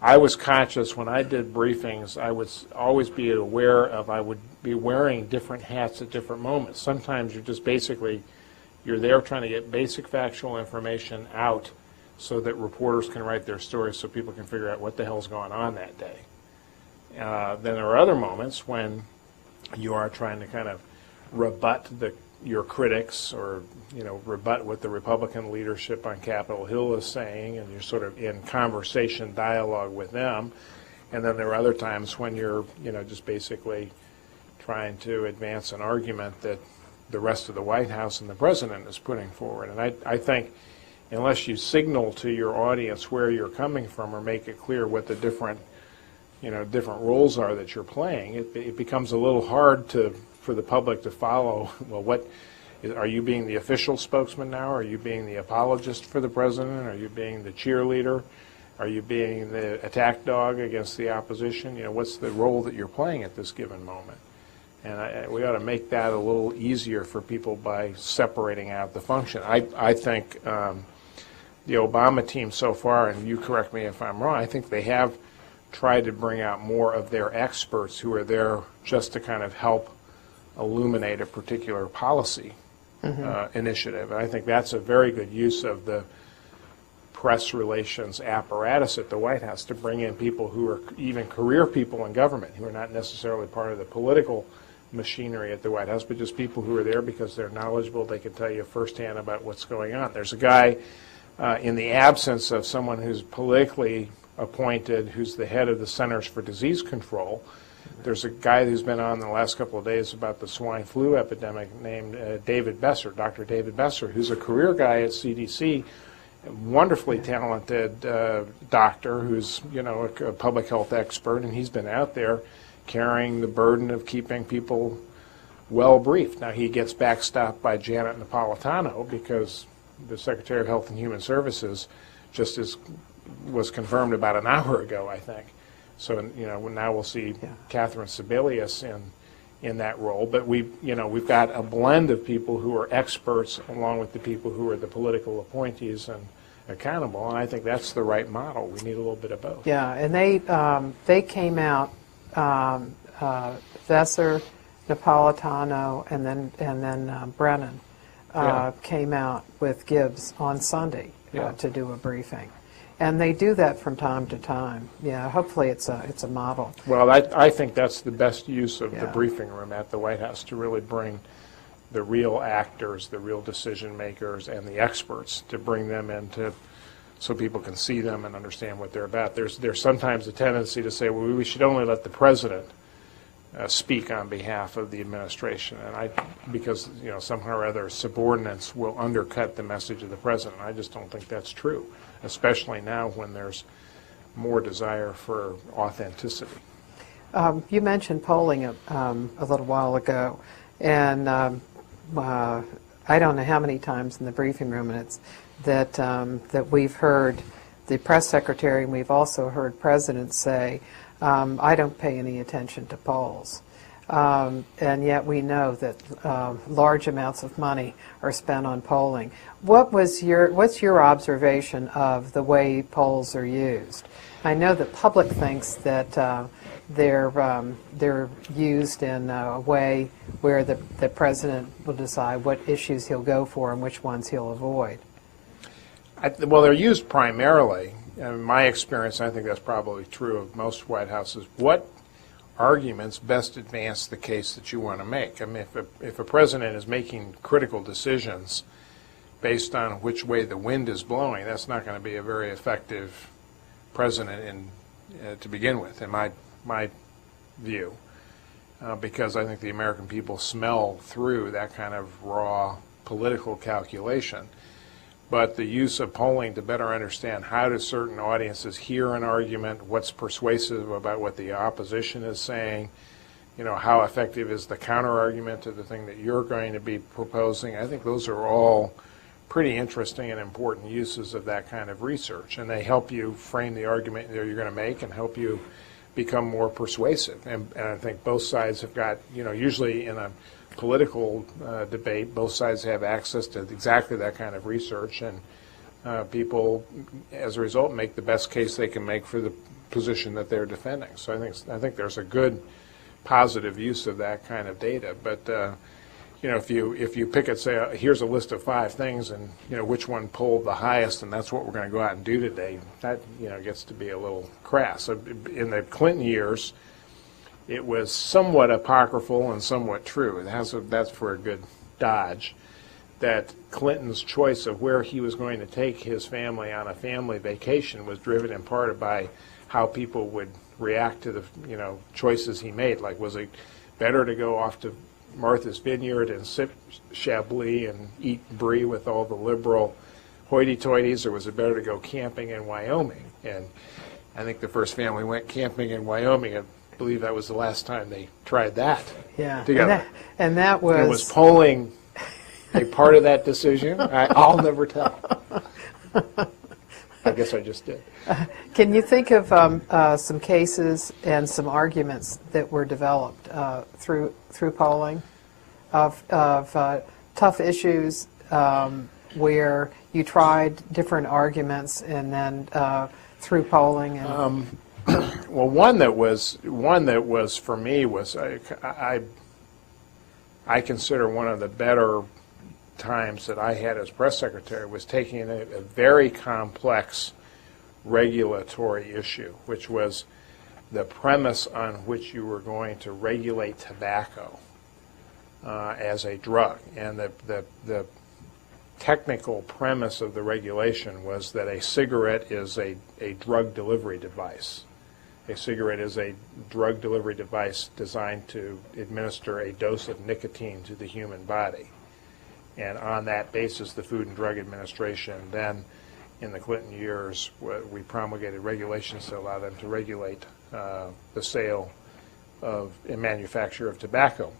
I was conscious when I did briefings. I would always be aware of, I would be wearing different hats at different moments. Sometimes you're there trying to get basic factual information out so that reporters can write their stories so people can figure out what the hell's going on that day. Then there are other moments when you are trying to kind of rebut your critics, or rebut what the Republican leadership on Capitol Hill is saying, and you're sort of in conversation, dialogue with them. And then there are other times when you're just basically trying to advance an argument that the rest of the White House and the president is putting forward. And I think unless you signal to your audience where you're coming from, or make it clear what the different roles are that you're playing, it becomes a little hard for the public to follow. Well, are you being the official spokesman now? Are you being the apologist for the president? Are you being the cheerleader? Are you being the attack dog against the opposition? What's the role that you're playing at this given moment? And we ought to make that a little easier for people by separating out the function. I think the Obama team so far, and you correct me if I'm wrong, I think they have try to bring out more of their experts who are there just to kind of help illuminate a particular policy initiative. And I think that's a very good use of the press relations apparatus at the White House, to bring in people who are even career people in government, who are not necessarily part of the political machinery at the White House, but just people who are there because they're knowledgeable. They can tell you firsthand about what's going on. There's a guy, in the absence of someone who's politically appointed, who's the head of the Centers for Disease Control. There's a guy who's been on the last couple of days about the swine flu epidemic named David Besser, Dr. David Besser, who's a career guy at CDC, a wonderfully talented doctor who's, a public health expert, and he's been out there carrying the burden of keeping people well briefed. Now, he gets backstopped by Janet Napolitano because the Secretary of Health and Human Services was confirmed about an hour ago, I think. So, now we'll see Catherine Sebelius in that role. But we've got a blend of people who are experts along with the people who are the political appointees and accountable. And I think that's the right model. We need a little bit of both. Yeah, and they came out, Vesser, Napolitano, and then Brennan came out with Gibbs on Sunday to do a briefing. And they do that from time to time. Yeah, hopefully it's a model. Well, I think that's the best use of the briefing room at the White House, to really bring the real actors, the real decision makers, and the experts, to bring them in so people can see them and understand what they're about. There's sometimes a tendency to say, well, we should only let the president speak on behalf of the administration, and because somehow or other subordinates will undercut the message of the president. I just don't think that's true, especially now when there's more desire for authenticity. You mentioned polling a little while ago, and I don't know how many times in the briefing room, and it's that we've heard the press secretary, and we've also heard presidents say, I don't pay any attention to polls. And yet we know that large amounts of money are spent on polling. What's your observation of the way polls are used? I know the public thinks that they're used in a way where the president will decide what issues he'll go for and which ones he'll avoid. Well, they're used primarily, in my experience, and I think that's probably true of most White Houses, what arguments best advance the case that you want to make. I mean, if a president is making critical decisions based on which way the wind is blowing, that's not going to be a very effective president to begin with, in my view, because I think the American people smell through that kind of raw political calculation. But the use of polling to better understand how do certain audiences hear an argument, what's persuasive about what the opposition is saying, how effective is the counter-argument to the thing that you're going to be proposing, I think those are all pretty interesting and important uses of that kind of research. And they help you frame the argument that you're going to make and help you become more persuasive. And I think both sides have got, usually in a political debate, both sides have access to exactly that kind of research, and people, as a result, make the best case they can make for the position that they're defending. So I think there's a good positive use of that kind of data. But if you pick it, say, here's a list of 5 things, and which one polled the highest, and that's what we're going to go out and do today, that gets to be a little crass. So in the Clinton years, it was somewhat apocryphal and somewhat true. That's for a good dodge, that Clinton's choice of where he was going to take his family on a family vacation was driven in part by how people would react to the choices he made. Like, was it better to go off to Martha's Vineyard and sip Chablis and eat brie with all the liberal hoity-toities, or was it better to go camping in Wyoming? And I think the first family went camping in Wyoming. I believe that was the last time they tried that together. And that was... Was polling a part of that decision? I'll never tell. I guess I just did. Can you think of some cases and some arguments that were developed through polling of tough issues where you tried different arguments and then through polling? And Well, one that was for me was I consider one of the better times that I had as press secretary was taking a very complex regulatory issue, which was the premise on which you were going to regulate tobacco as a drug. And the technical premise of the regulation was that a cigarette is a drug delivery device. A cigarette is a drug delivery device designed to administer a dose of nicotine to the human body. And on that basis, the Food and Drug Administration then, in the Clinton years, we promulgated regulations to allow them to regulate the sale of and manufacture of tobacco,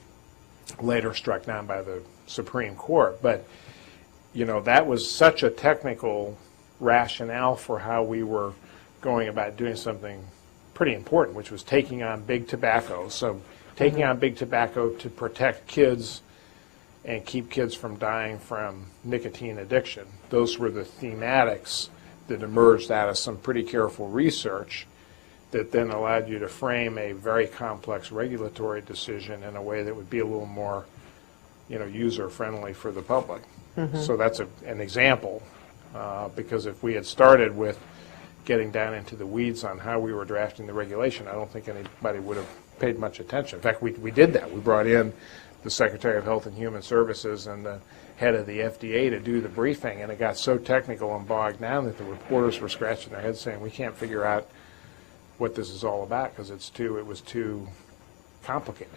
later struck down by the Supreme Court. But, you know, that was such a technical rationale for how we were going about doing something pretty important, which was taking on big tobacco. So taking on big tobacco to protect kids and keep kids from dying from nicotine addiction. Those were the thematics that emerged out of some pretty careful research that then allowed you to frame a very complex regulatory decision in a way that would be a little more, you know, user-friendly for the public. So that's an example, because if we had started with getting down into the weeds on how we were drafting the regulation, I don't think anybody would have paid much attention. In fact, we did that. We brought in the Secretary of Health and Human Services and the head of the FDA to do the briefing, and it got so technical and bogged down that the reporters were scratching their heads saying, we can't figure out what this is all about because it was too complicated.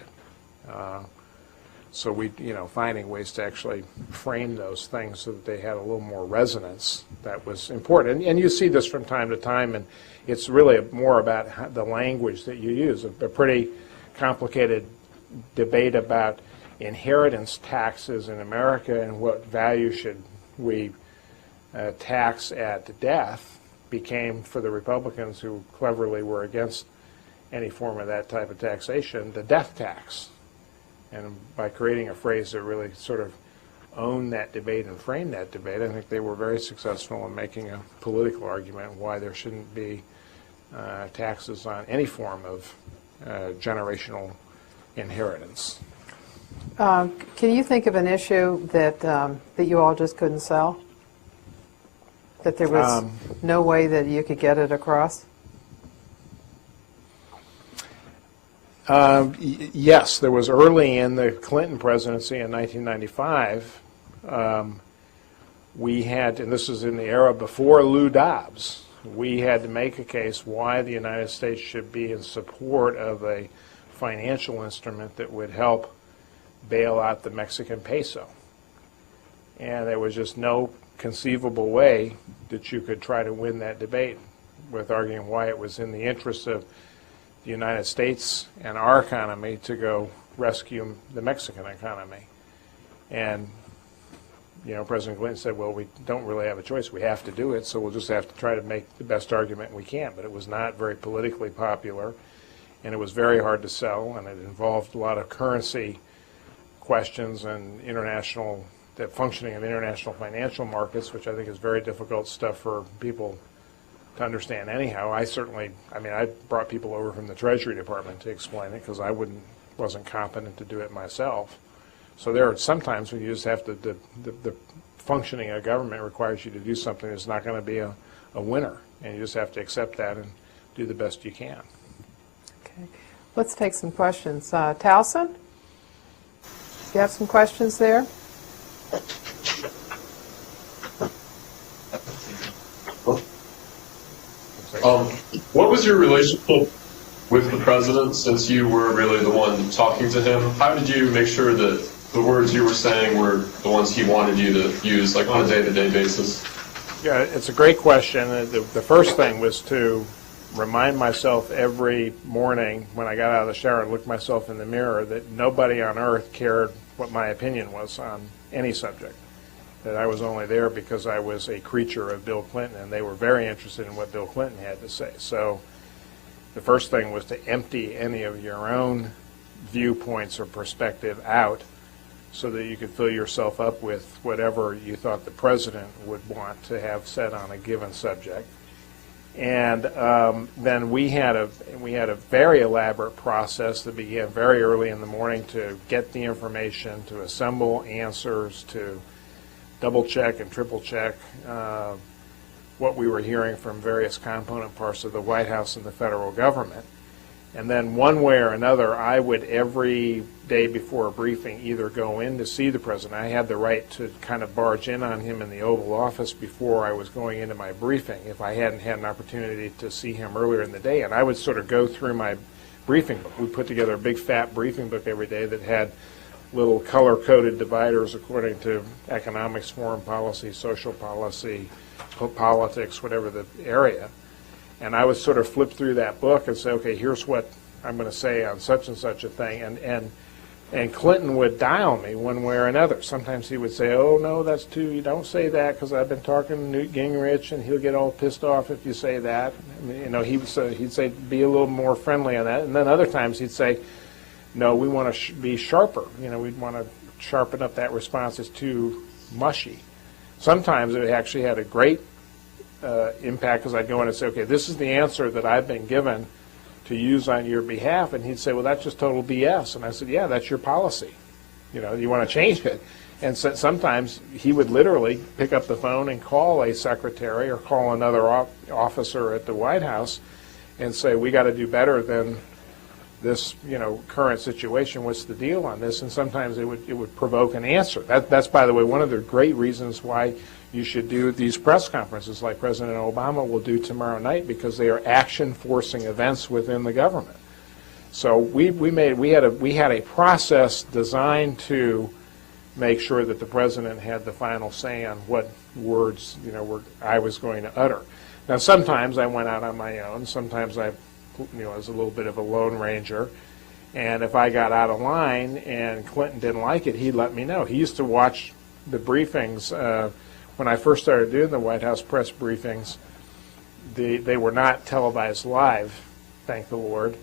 So we, you know, finding ways to actually frame those things so that they had a little more resonance, that was important. And you see this from time to time, and it's really more about the language that you use. A pretty complicated debate about inheritance taxes in America and what value should we tax at death became, for the Republicans who cleverly were against any form of that type of taxation, the death tax. And by creating a phrase that really sort of owned that debate and framed that debate, I think they were very successful in making a political argument why there shouldn't be taxes on any form of generational inheritance. Can you think of an issue that that you all just couldn't sell? That there was no way that you could get it across? Yes, there was early in the Clinton presidency in 1995. We had, and this is in the era before Lou Dobbs, we had to make a case why the United States should be in support of a financial instrument that would help bail out the Mexican peso. And there was just no conceivable way that you could try to win that debate with arguing why it was in the interest of the United States and our economy to go rescue the Mexican economy. And, you know, President Clinton said, well, we don't really have a choice. We have to do it, so we'll just have to try to make the best argument we can. But it was not very politically popular, and it was very hard to sell, and it involved a lot of currency questions and the functioning of international financial markets, which I think is very difficult stuff for people to understand anyhow. I brought people over from the Treasury Department to explain it because I wasn't competent to do it myself. So there are sometimes when you just have to, the functioning of government requires you to do something that's not going to be a winner, and you just have to accept that and do the best you can. Okay. Let's take some questions. Towson, you have some questions there? What was your relationship with the president since you were really the one talking to him? How did you make sure that the words you were saying were the ones he wanted you to use, like on a day-to-day basis? Yeah, it's a great question. The first thing was to remind myself every morning when I got out of the shower and looked myself in the mirror that nobody on earth cared what my opinion was on any subject. That I was only there because I was a creature of Bill Clinton, and they were very interested in what Bill Clinton had to say. So the first thing was to empty any of your own viewpoints or perspective out so that you could fill yourself up with whatever you thought the president would want to have said on a given subject. And then we had a very elaborate process that began very early in the morning to get the information, to assemble answers, to double check and triple check what we were hearing from various component parts of the White House and the federal government. And then one way or another, I would every day before a briefing either go in to see the president. I had the right to kind of barge in on him in the Oval Office before I was going into my briefing if I hadn't had an opportunity to see him earlier in the day. And I would sort of go through my briefing book. We put together a big fat briefing book every day that had little color-coded dividers according to economics, foreign policy, social policy, politics, whatever the area. And I would sort of flip through that book and say, okay, here's what I'm going to say on such and such a thing. And Clinton would dial me one way or another. Sometimes he would say, oh, no, that's too, you don't say that because I've been talking to Newt Gingrich and he'll get all pissed off if you say that. You know, he'd say, be a little more friendly on that. And then other times he'd say, no, we want to be sharper. You know, we'd want to sharpen up that response. It's too mushy. Sometimes it actually had a great impact because I'd go in and say, okay, this is the answer that I've been given to use on your behalf. And he'd say, well, that's just total BS. And I said, yeah, that's your policy. You know, you want to change it. And so sometimes he would literally pick up the phone and call a secretary or call another officer at the White House and say, we got to do better than this, you know, current situation. What's the deal on this? And sometimes it would provoke an answer. That's, by the way, one of the great reasons why you should do these press conferences like President Obama will do tomorrow night, because they are action-forcing events within the government. So we had a process designed to make sure that the president had the final say on what words, you know, I was going to utter. Now, sometimes I went out on my own. Sometimes I, you know, was a little bit of a lone ranger. And if I got out of line and Clinton didn't like it, he'd let me know. He used to watch the briefings. When I first started doing the White House press briefings, they were not televised live, thank the Lord,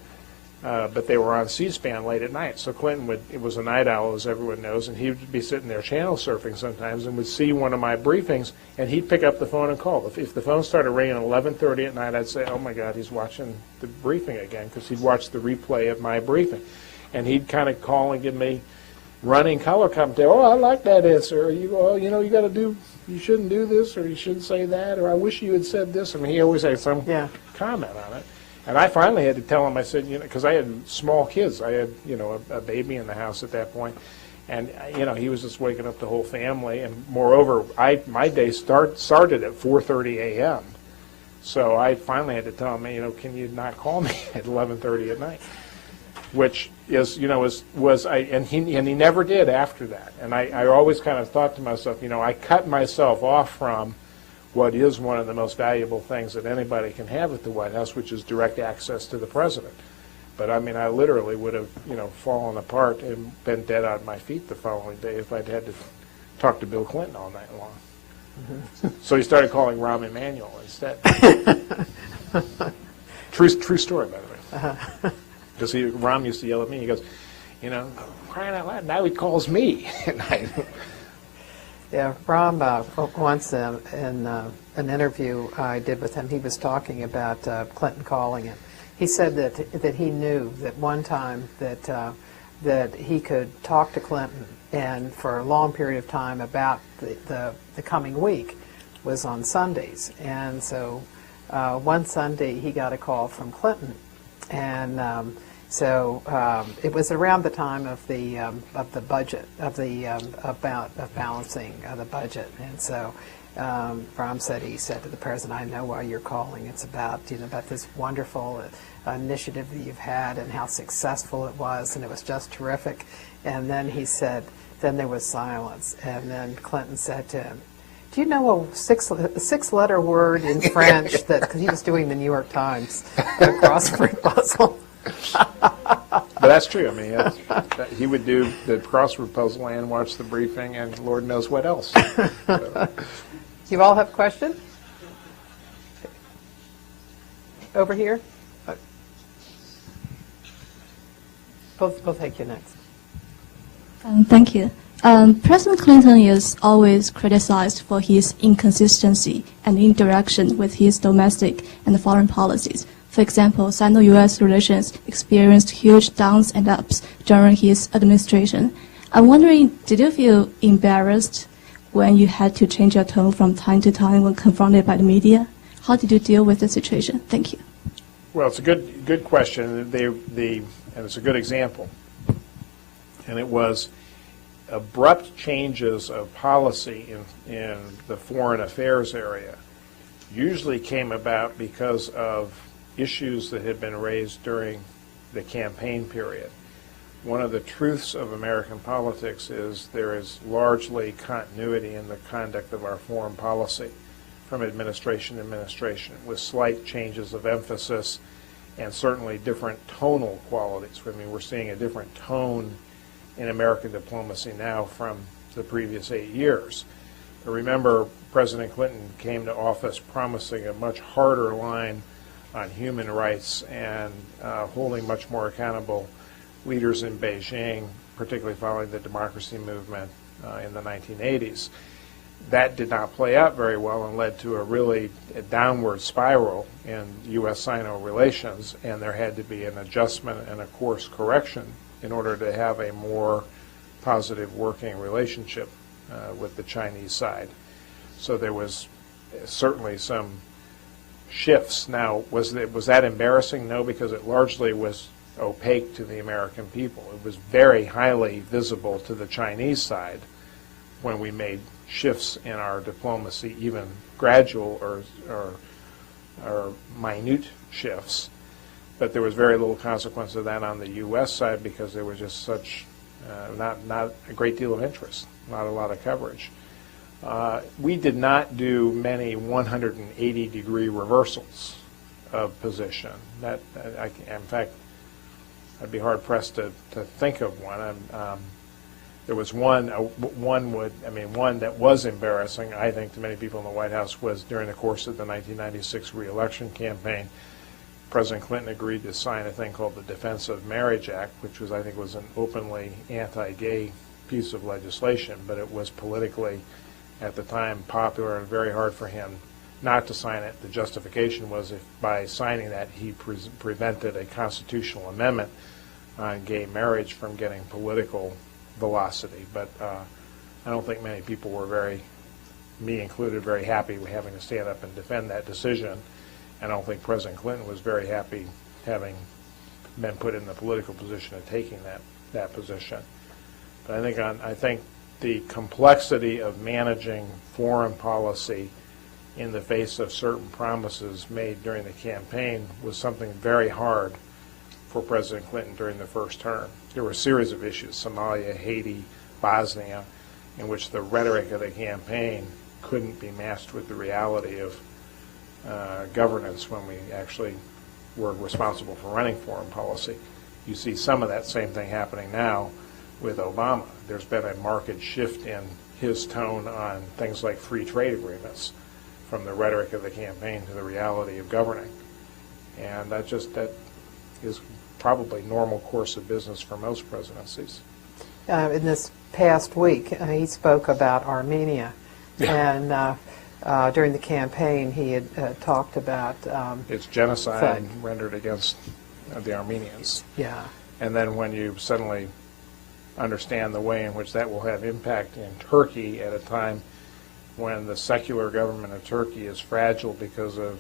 but they were on C-SPAN late at night. So Clinton it was a night owl, as everyone knows, and he would be sitting there channel surfing sometimes and would see one of my briefings, and he'd pick up the phone and call. If the phone started ringing at 11:30 at night, I'd say, oh my God, he's watching the briefing again, because he'd watch the replay of my briefing. And he'd kind of call and give me running color commentary. Oh, I like that answer. Or you know, you shouldn't do this, or you shouldn't say that, or I wish you had said this. I mean, he always had some comment on it. And I finally had to tell him, I said, you know, because I had small kids. I had, you know, a baby in the house at that point. And, you know, he was just waking up the whole family. And moreover, my day started at 4:30 a.m. So I finally had to tell him, you know, can you not call me at 11:30 at night? Which is, you know, and he never did after that. And I always kind of thought to myself, you know, I cut myself off from what is one of the most valuable things that anybody can have at the White House, which is direct access to the president. But I mean, I literally would have, you know, fallen apart and been dead on my feet the following day if I'd had to talk to Bill Clinton all night long. Mm-hmm. So he started calling Rahm Emanuel instead. True story, by the way. Because Rahm used to yell at me. He goes, you know, crying out loud, now he calls me at night. Yeah, Rahm, once in an interview I did with him, he was talking about Clinton calling him. He said that he knew that one time that he could talk to Clinton, and for a long period of time about the coming week was on Sundays. And so one Sunday he got a call from Clinton, and so it was around the time of the budget, of balancing the budget. And so Rahm said, he said to the president, I know why you're calling. It's about, you know, about this wonderful initiative that you've had and how successful it was, and it was just terrific. And then he said, then there was silence. And then Clinton said to him, do you know a six-letter word in French that, because he was doing the New York Times crossword puzzle. But that's true. I mean, he would do the crossword puzzle and watch the briefing and Lord knows what else. So. You all have a question? Over here? We'll take you next. Thank you. President Clinton is always criticized for his inconsistency and indirection with his domestic and foreign policies. For example, Sino-U.S. relations experienced huge downs and ups during his administration. I'm wondering, did you feel embarrassed when you had to change your tone from time to time when confronted by the media? How did you deal with the situation? Thank you. Well, it's a good question. And it's a good example. And it was abrupt changes of policy in the foreign affairs area usually came about because of issues that had been raised during the campaign period. One of the truths of American politics is there is largely continuity in the conduct of our foreign policy from administration to administration, with slight changes of emphasis and certainly different tonal qualities. I mean, we're seeing a different tone in American diplomacy now from the previous 8 years. But remember, President Clinton came to office promising a much harder line on human rights and holding much more accountable leaders in Beijing, particularly following the democracy movement in the 1980s. That did not play out very well and led to a downward spiral in U.S.-Sino relations, and there had to be an adjustment and a course correction in order to have a more positive working relationship with the Chinese side. So there was certainly some shifts. Now, was that embarrassing? No, because it largely was opaque to the American people. It was very highly visible to the Chinese side when we made shifts in our diplomacy, even gradual or minute shifts. But there was very little consequence of that on the U.S. side because there was just such not a great deal of interest, not a lot of coverage. We did not do many 180-degree reversals of position. In fact, I'd be hard pressed to think of one. There was one that was embarrassing, I think, to many people in the White House was during the course of the 1996 re-election campaign. President Clinton agreed to sign a thing called the Defense of Marriage Act, which I think was an openly anti-gay piece of legislation, but it was politically, at the time, popular and very hard for him not to sign it. The justification was if by signing that he prevented a constitutional amendment on gay marriage from getting political velocity. But I don't think many people were me included, very happy with having to stand up and defend that decision. I don't think President Clinton was very happy having been put in the political position of taking that position. But I think the complexity of managing foreign policy in the face of certain promises made during the campaign was something very hard for President Clinton during the first term. There were a series of issues, Somalia, Haiti, Bosnia, in which the rhetoric of the campaign couldn't be matched with the reality of governance when we actually were responsible for running foreign policy. You see some of that same thing happening now with Obama. There's been a marked shift in his tone on things like free trade agreements from the rhetoric of the campaign to the reality of governing. And that is probably normal course of business for most presidencies. In this past week, he spoke about Armenia. Yeah. And during the campaign, he had talked about its genocide rendered against the Armenians. Yeah. And then when you suddenly understand the way in which that will have impact in Turkey at a time when the secular government of Turkey is fragile because of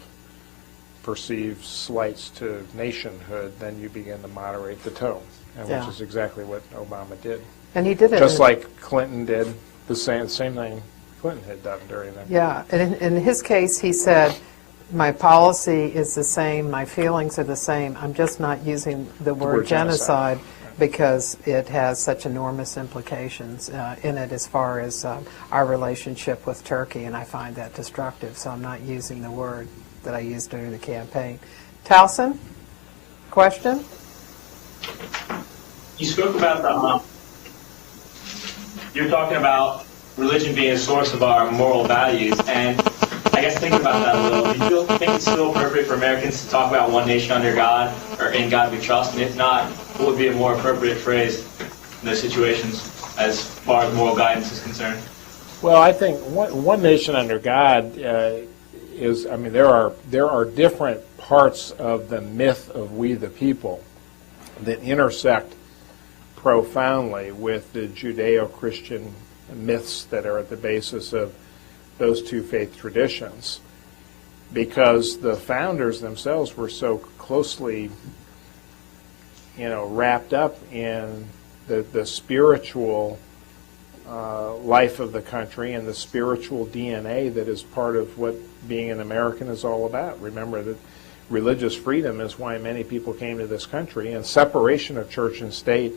perceived slights to nationhood, then you begin to moderate the tone, which is exactly what Obama did. And he did it just like Clinton did the same thing Clinton had done during that. Yeah, and in his case, he said, my policy is the same, my feelings are the same, I'm just not using the word genocide because it has such enormous implications in it as far as our relationship with Turkey, and I find that destructive, so I'm not using the word that I used during the campaign. Towson, question? You spoke about you're talking about religion being a source of our moral values, and I guess thinking about that a little, do you think it's still appropriate for Americans to talk about one nation under God, or in God we trust, and if not, what would be a more appropriate phrase in those situations? as far as moral guidance is concerned? Well, I think one nation under God is, I mean, there are different parts of the myth of we the people that intersect profoundly with the Judeo-Christian myths that are at the basis of those two faith traditions, because the founders themselves were so closely, wrapped up in the spiritual life of the country and the spiritual DNA that is part of what being an American is all about. Remember that religious freedom is why many people came to this country, and separation of church and state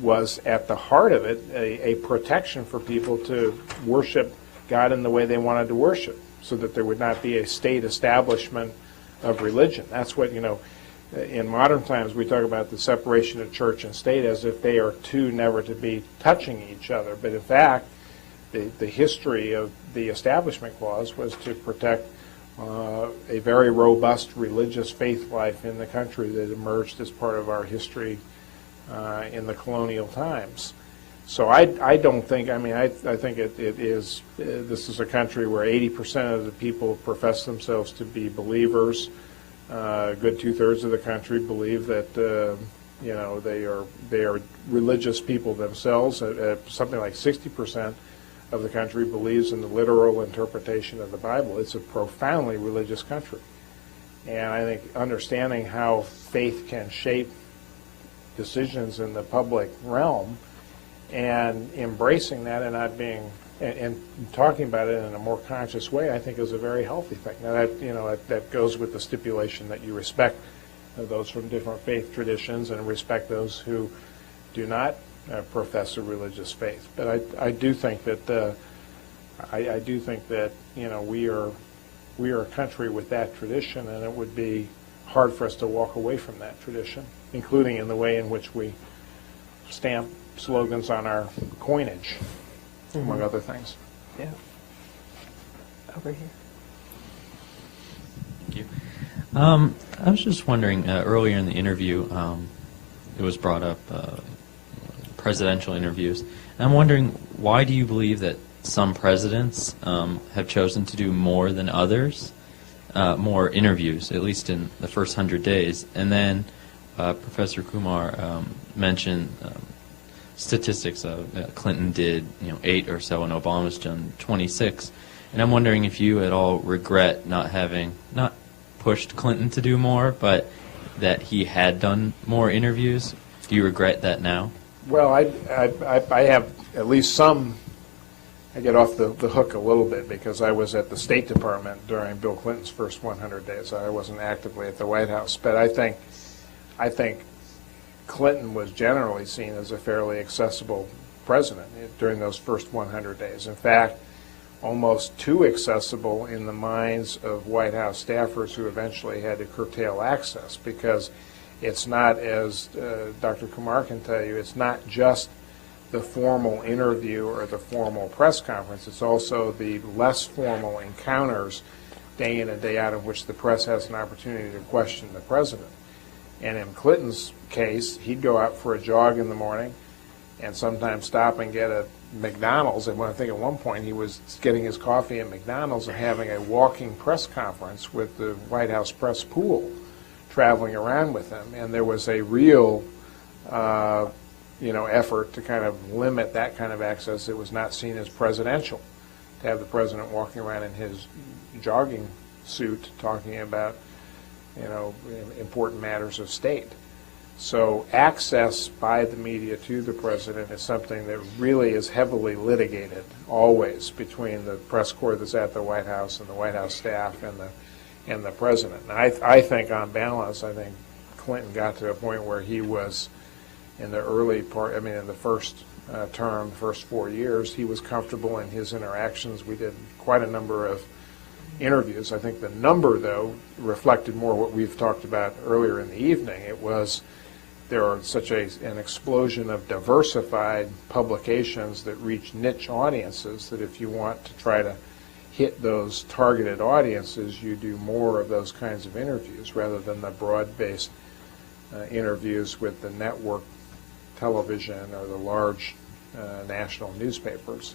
was at the heart of it, a protection for people to worship God in the way they wanted to worship, so that there would not be a state establishment of religion. That's what, in modern times we talk about the separation of church and state as if they are two never to be touching each other. But in fact, the history of the Establishment Clause was to protect a very robust religious faith life in the country that emerged as part of our history in the colonial times. So I don't think, I think it is, this is a country where 80% of the people profess themselves to be believers. A good 2/3 of the country believe that, they are religious people themselves. Something like 60% of the country believes in the literal interpretation of the Bible. It's a profoundly religious country. And I think understanding how faith can shape decisions in the public realm and embracing that and not being and talking about it in a more conscious way, I think is a very healthy thing. Now that goes with the stipulation that you respect those from different faith traditions and respect those who do not profess a religious faith. But I do think that we are a country with that tradition, and it would be hard for us to walk away from that tradition, including in the way in which we stamp slogans on our coinage, among other things. Yeah. Over here. Thank you. I was just wondering, earlier in the interview, it was brought up, presidential interviews. And I'm wondering, why do you believe that some presidents have chosen to do more than others, more interviews, at least in the first 100 days? And then Professor Kumar mentioned statistics of Clinton did 8 or so, and Obama's done 26. And I'm wondering if you at all regret not pushed Clinton to do more, but that he had done more interviews. Do you regret that now? Well, I have at least some. I get off the hook a little bit because I was at the State Department during Bill Clinton's first 100 days. I wasn't actively at the White House, but I think Clinton was generally seen as a fairly accessible president during those first 100 days. In fact, almost too accessible in the minds of White House staffers who eventually had to curtail access, because it's not, as Dr. Kumar can tell you, it's not just the formal interview or the formal press conference. It's also the less formal encounters day in and day out in which the press has an opportunity to question the president. And in Clinton's case, he'd go out for a jog in the morning and sometimes stop and get a McDonald's. And I think at one point he was getting his coffee at McDonald's and having a walking press conference with the White House press pool traveling around with him. And there was a real effort to kind of limit that kind of access. It was not seen as presidential to have the president walking around in his jogging suit talking about important matters of state. So access by the media to the president is something that really is heavily litigated always between the press corps that's at the White House and the White House staff and the president. And I think on balance, I think Clinton got to a point where he was in the early part, in the first term, first 4 years, he was comfortable in his interactions. We did quite a number of interviews. I think the number, though, reflected more what we've talked about earlier in the evening. It was there are such an explosion of diversified publications that reach niche audiences that if you want to try to hit those targeted audiences, you do more of those kinds of interviews rather than the broad-based interviews with the network television or the large national newspapers.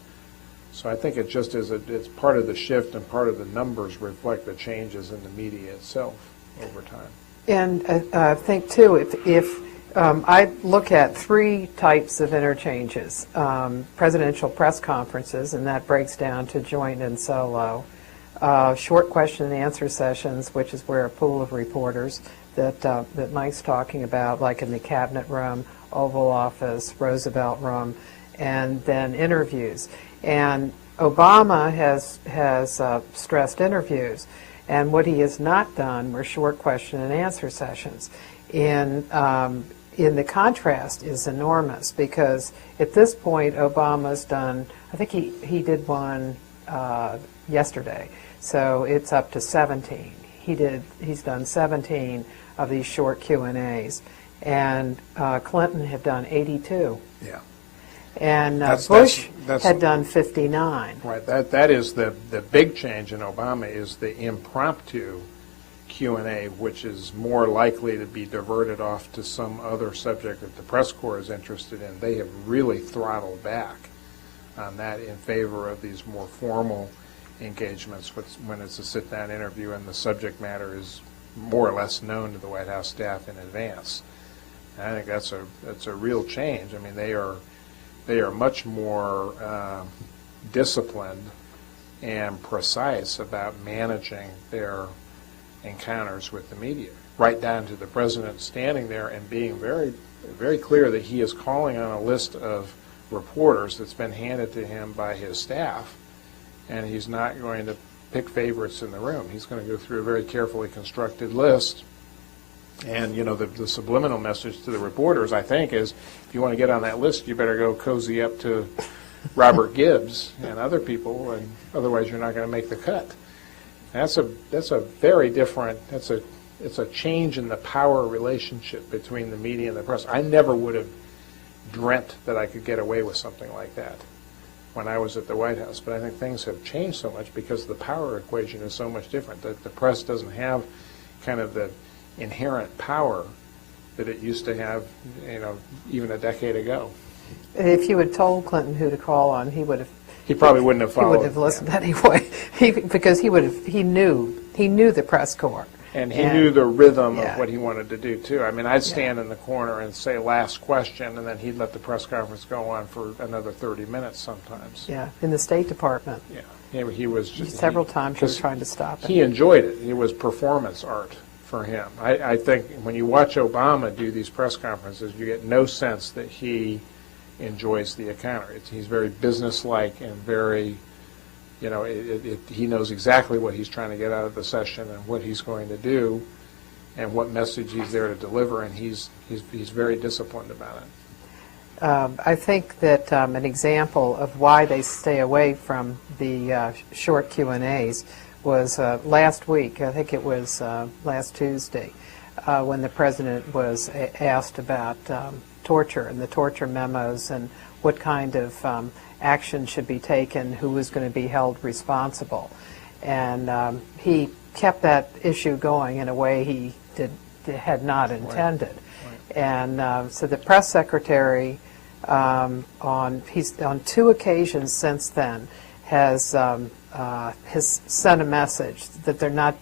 So I think it just is, it's part of the shift, and part of the numbers reflect the changes in the media itself over time. And I think, too, if I look at three types of interchanges: presidential press conferences, and that breaks down to joint and solo; short question and answer sessions, which is where a pool of reporters that Mike's talking about, like in the Cabinet Room, Oval Office, Roosevelt Room, and then interviews. And Obama has stressed interviews, and what he has not done were short question and answer sessions. In the contrast is enormous, because at this point Obama's done, I think he did one yesterday, so it's up to 17. He's done 17 of these short Q&As, and Clinton had done 82. Yeah. And That's- Bush that's- had done 59. Right. That is the big change in Obama, is the impromptu Q&A, which is more likely to be diverted off to some other subject that the press corps is interested in. They have really throttled back on that in favor of these more formal engagements when it's a sit-down interview and the subject matter is more or less known to the White House staff in advance. And I think that's a real change. I mean, they are much more disciplined and precise about managing their encounters with the media, right down to the president standing there and being very, very clear that he is calling on a list of reporters that's been handed to him by his staff, and he's not going to pick favorites in the room. He's going to go through a very carefully constructed list. And, the subliminal message to the reporters, I think, is if you want to get on that list, you better go cozy up to Robert Gibbs and other people, and otherwise you're not going to make the cut. That's a very different, it's a change in the power relationship between the media and the press. I never would have dreamt that I could get away with something like that when I was at the White House, but I think things have changed so much because the power equation is so much different. That the press doesn't have kind of the inherent power that it used to have, even a decade ago. If you had told Clinton who to call on, he would have. He probably wouldn't have followed. He wouldn't have listened anyway, because he knew the press corps. And he knew the rhythm yeah. of what he wanted to do, too. I mean, I'd stand in the corner and say last question, and then he'd let the press conference go on for another 30 minutes sometimes. Yeah, in the State Department. Yeah, he was just... Several times he was trying to stop it. He enjoyed it. It was performance art for him. I think when you watch Obama do these press conferences, you get no sense that he enjoys the encounter. He's very businesslike and very... he knows exactly what he's trying to get out of the session and what he's going to do and what message he's there to deliver, and he's very disciplined about it. I think that an example of why they stay away from the short Q&As was last week. I think it was last Tuesday when the president was asked about torture and the torture memos and what kind of action should be taken, who was going to be held responsible. And he kept that issue going in a way he had not intended. Right. And so the press secretary, on 2 occasions since then, has sent a message that they're not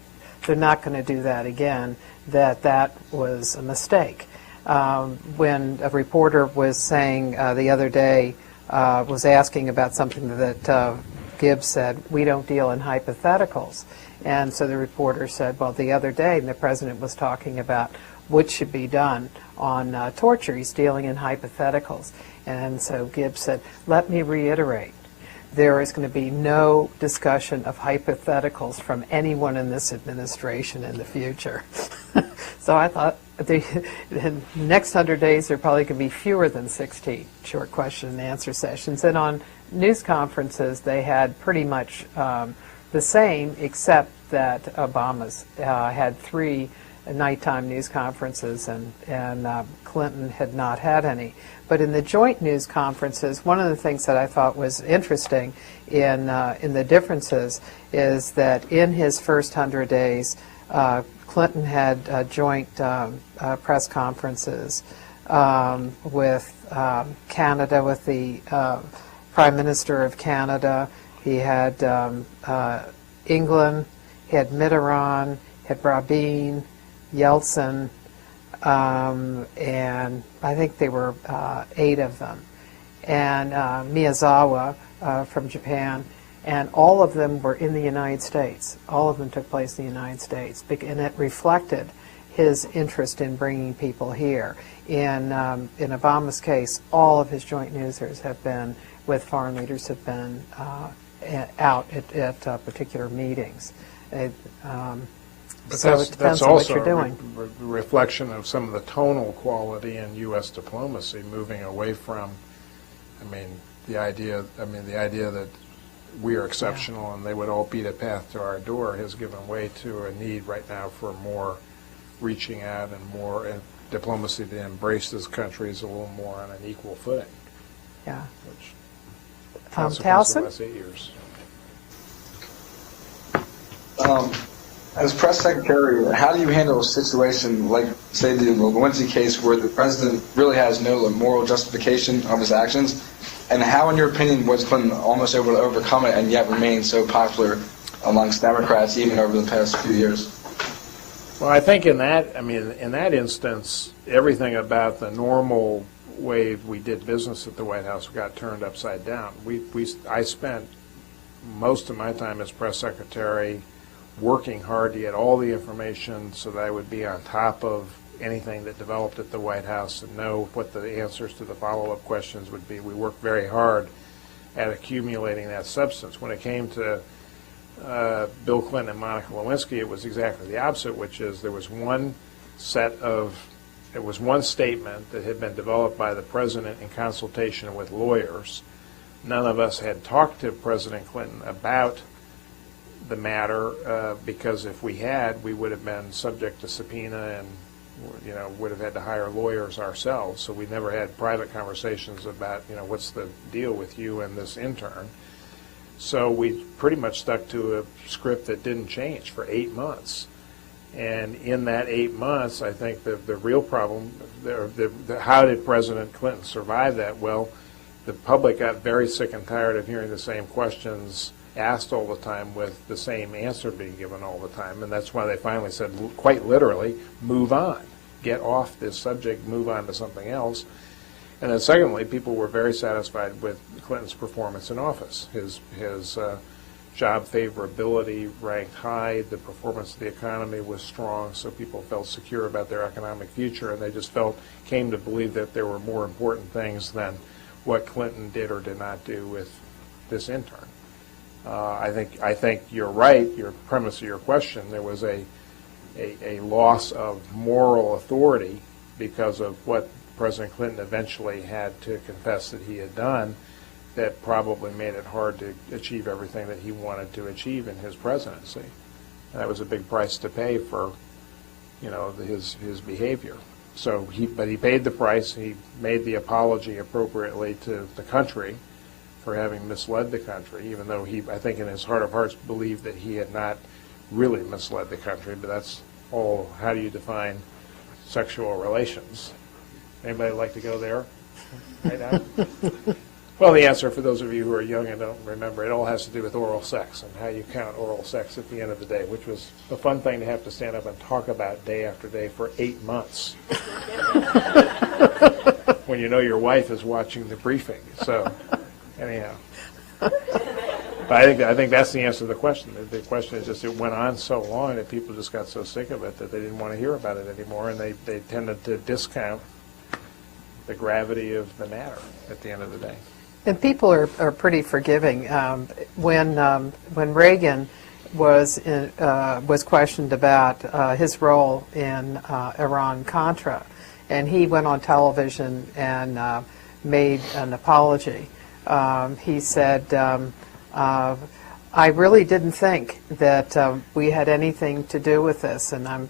going to do that again, that was a mistake. When a reporter was saying the other day, was asking about something that Gibbs said, we don't deal in hypotheticals. And so the reporter said, well, the other day, and the president was talking about what should be done on torture. He's dealing in hypotheticals. And so Gibbs said, let me reiterate, there is going to be no discussion of hypotheticals from anyone in this administration in the future. So I thought the next 100 days there probably could be fewer than 16 short question and answer sessions. And on news conferences they had pretty much the same, except that Obama's had 3 nighttime news conferences and Clinton had not had any. But in the joint news conferences, one of the things that I thought was interesting in the differences is that in his first 100 days, Clinton had joint press conferences with Canada, with the Prime Minister of Canada. He had England, he had Mitterrand, he had Rabin, Yeltsin, and I think there were 8 of them, and Miyazawa from Japan, and all of them were in the United States. All of them took place in the United States, and it reflected his interest in bringing people here. In Obama's case, all of his joint newsers have been with foreign leaders, have been out at particular meetings. But So it depends on what you're doing. a reflection of some of the tonal quality in U.S. diplomacy, moving away from, the idea that we are exceptional and they would all beat a path to our door has given way to a need right now for more reaching out and more diplomacy to embrace this country is a little more on an equal footing. Yeah. Which consequence of the last 8 years. As press secretary, how do you handle a situation like, say, the Lewinsky case where the president really has no moral justification of his actions? And how, in your opinion, was Clinton almost able to overcome it and yet remain so popular amongst Democrats even over the past few years? Well, I think in that instance, everything about the normal way we did business at the White House got turned upside down. I spent most of my time as press secretary working hard to get all the information so that I would be on top of anything that developed at the White House and know what the answers to the follow-up questions would be. We worked very hard at accumulating that substance. When it came to Bill Clinton and Monica Lewinsky, it was exactly the opposite, which is there was one statement that had been developed by the president in consultation with lawyers. None of us had talked to President Clinton about the matter because if we had, we would have been subject to subpoena and would have had to hire lawyers ourselves. So we never had private conversations about what's the deal with you and this intern. So we pretty much stuck to a script that didn't change for 8 months. And in that 8 months, I think the real problem, how did President Clinton survive that? Well, the public got very sick and tired of hearing the same questions asked all the time with the same answer being given all the time. And that's why they finally said, quite literally, move on. Get off this subject, move on to something else. And then secondly, people were very satisfied with Clinton's performance in office. His job favorability ranked high, the performance of the economy was strong, so people felt secure about their economic future, and they just came to believe that there were more important things than what Clinton did or did not do with this intern. I think you're right, your premise of your question, there was a loss of moral authority because of what President Clinton eventually had to confess that he had done that probably made it hard to achieve everything that he wanted to achieve in his presidency. And that was a big price to pay for, his behavior. So he paid the price. He made the apology appropriately to the country for having misled the country, even though I think in his heart of hearts, believed that he had not really misled the country. But that's all, how do you define sexual relations? Anybody like to go there right now? Well, the answer, for those of you who are young and don't remember, it all has to do with oral sex and how you count oral sex at the end of the day, which was a fun thing to have to stand up and talk about day after day for 8 months. When you know your wife is watching the briefing. So, anyhow. But I think that's the answer to the question. The question is just it went on so long that people just got so sick of it that they didn't want to hear about it anymore, and they tended to discount the gravity of the matter at the end of the day. And people are pretty forgiving. When Reagan was questioned about his role in Iran-Contra, and he went on television and made an apology. He said, "I really didn't think that we had anything to do with this," and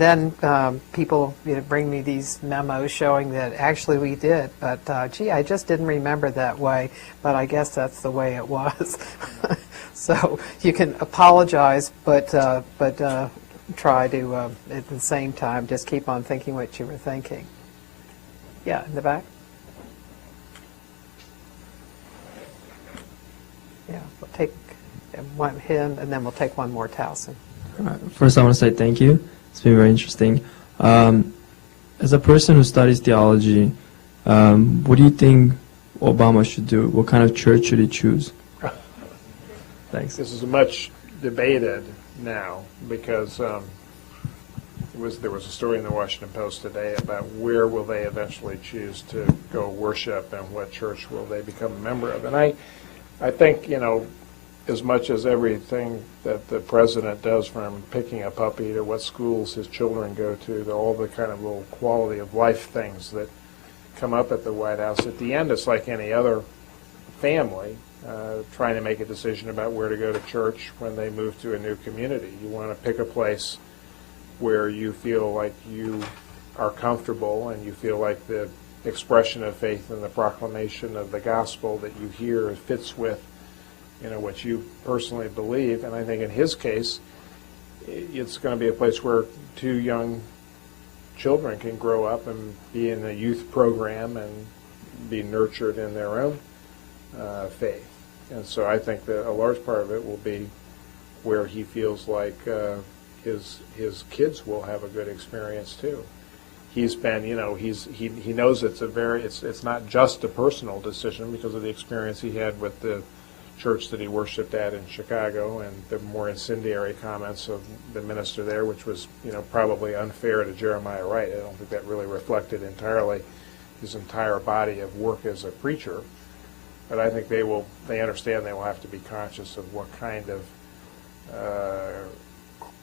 then people bring me these memos showing that actually we did, but gee, I just didn't remember that way, but I guess that's the way it was. So you can apologize, but try to, at the same time, just keep on thinking what you were thinking. Yeah, in the back. Yeah, we'll take one him, and then we'll take one more, Towson. First, I want to say thank you. It's been very interesting. As a person who studies theology, what do you think Obama should do? What kind of church should he choose? Thanks. This is much debated now because there was a story in the Washington Post today about where will they eventually choose to go worship and what church will they become a member of. And I think, as much as everything that the president does, from picking a puppy to what schools his children go to all the kind of little quality of life things that come up at the White House, at the end it's like any other family trying to make a decision about where to go to church when they move to a new community. You want to pick a place where you feel like you are comfortable and you feel like the expression of faith and the proclamation of the gospel that you hear fits with what you personally believe. And I think in his case, it's going to be a place where two young children can grow up and be in a youth program and be nurtured in their own faith. And so I think that a large part of it will be where he feels like his kids will have a good experience too. He's been, he knows it's not just a personal decision because of the experience he had with the church that he worshiped at in Chicago and the more incendiary comments of the minister there, which was, probably unfair to Jeremiah Wright. I don't think that really reflected entirely his entire body of work as a preacher. But I think they understand they will have to be conscious of what kind of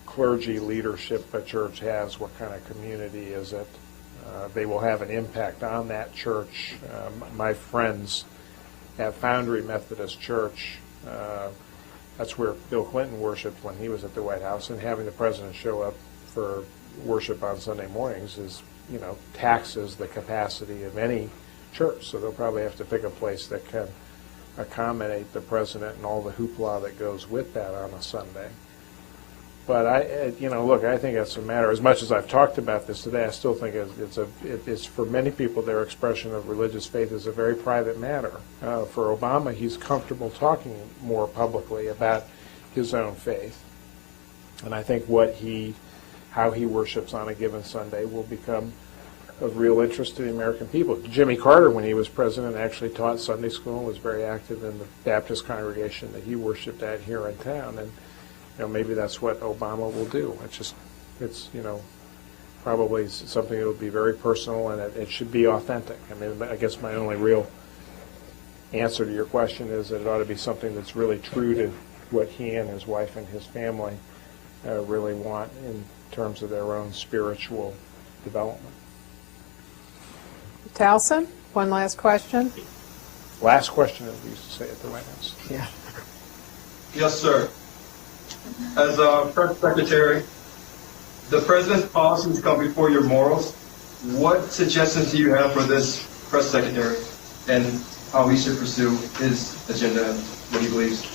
clergy leadership a church has, what kind of community is it. They will have an impact on that church. My friends at Foundry Methodist Church, that's where Bill Clinton worshiped when he was at the White House, and having the president show up for worship on Sunday mornings is, taxes the capacity of any church. So they'll probably have to pick a place that can accommodate the president and all the hoopla that goes with that on a Sunday. But I think it's a matter. As much as I've talked about this today, I still think it's for many people their expression of religious faith is a very private matter. For Obama, he's comfortable talking more publicly about his own faith, and I think how he worships on a given Sunday will become of real interest to the American people. Jimmy Carter, when he was president, actually taught Sunday school and was very active in the Baptist congregation that he worshipped at here in town, and maybe that's what Obama will do. It's probably something that will be very personal, and it should be authentic. I mean, I guess my only real answer to your question is that it ought to be something that's really true to what he and his wife and his family really want in terms of their own spiritual development. Towson, one last question. Last question, as we used to say at the White House. Yeah. Yes, sir. As a press secretary, the president's policies come before your morals. What suggestions do you have for this press secretary and how he should pursue his agenda and what he believes?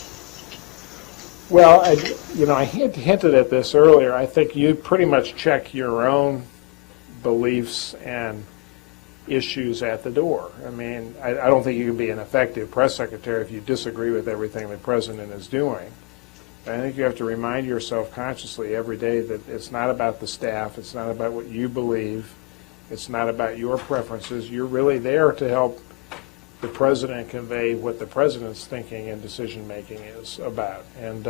Well, I hinted at this earlier. I think you pretty much check your own beliefs and issues at the door. I mean, I don't think you can be an effective press secretary if you disagree with everything the president is doing. I think you have to remind yourself consciously every day that it's not about the staff, it's not about what you believe, it's not about your preferences. You're really there to help the president convey what the president's thinking and decision-making is about. And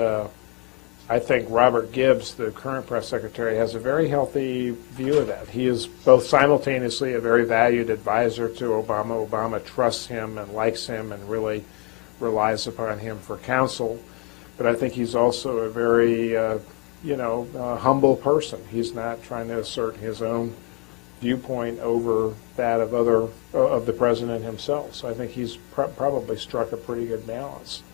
I think Robert Gibbs, the current press secretary, has a very healthy view of that. He is both simultaneously a very valued advisor to Obama. Obama trusts him and likes him and really relies upon him for counsel. But I think he's also a very, humble person. He's not trying to assert his own viewpoint over that of the president himself. So I think he's probably struck a pretty good balance.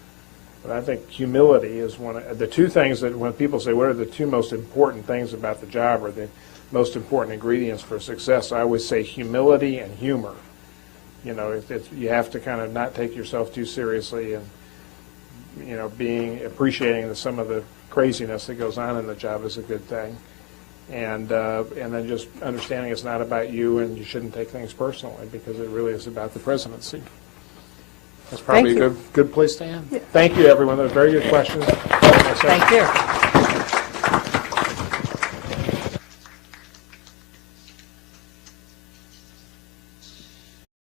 But I think humility is one of the two things that when people say, what are the two most important things about the job or the most important ingredients for success, I always say humility and humor. You have to kind of not take yourself too seriously and appreciating some of the craziness that goes on in the job is a good thing. and then just understanding it's not about you and you shouldn't take things personally because it really is about the presidency. That's probably Thank a you. good place to end. Thank you, everyone. Those are very good questions. Thank you.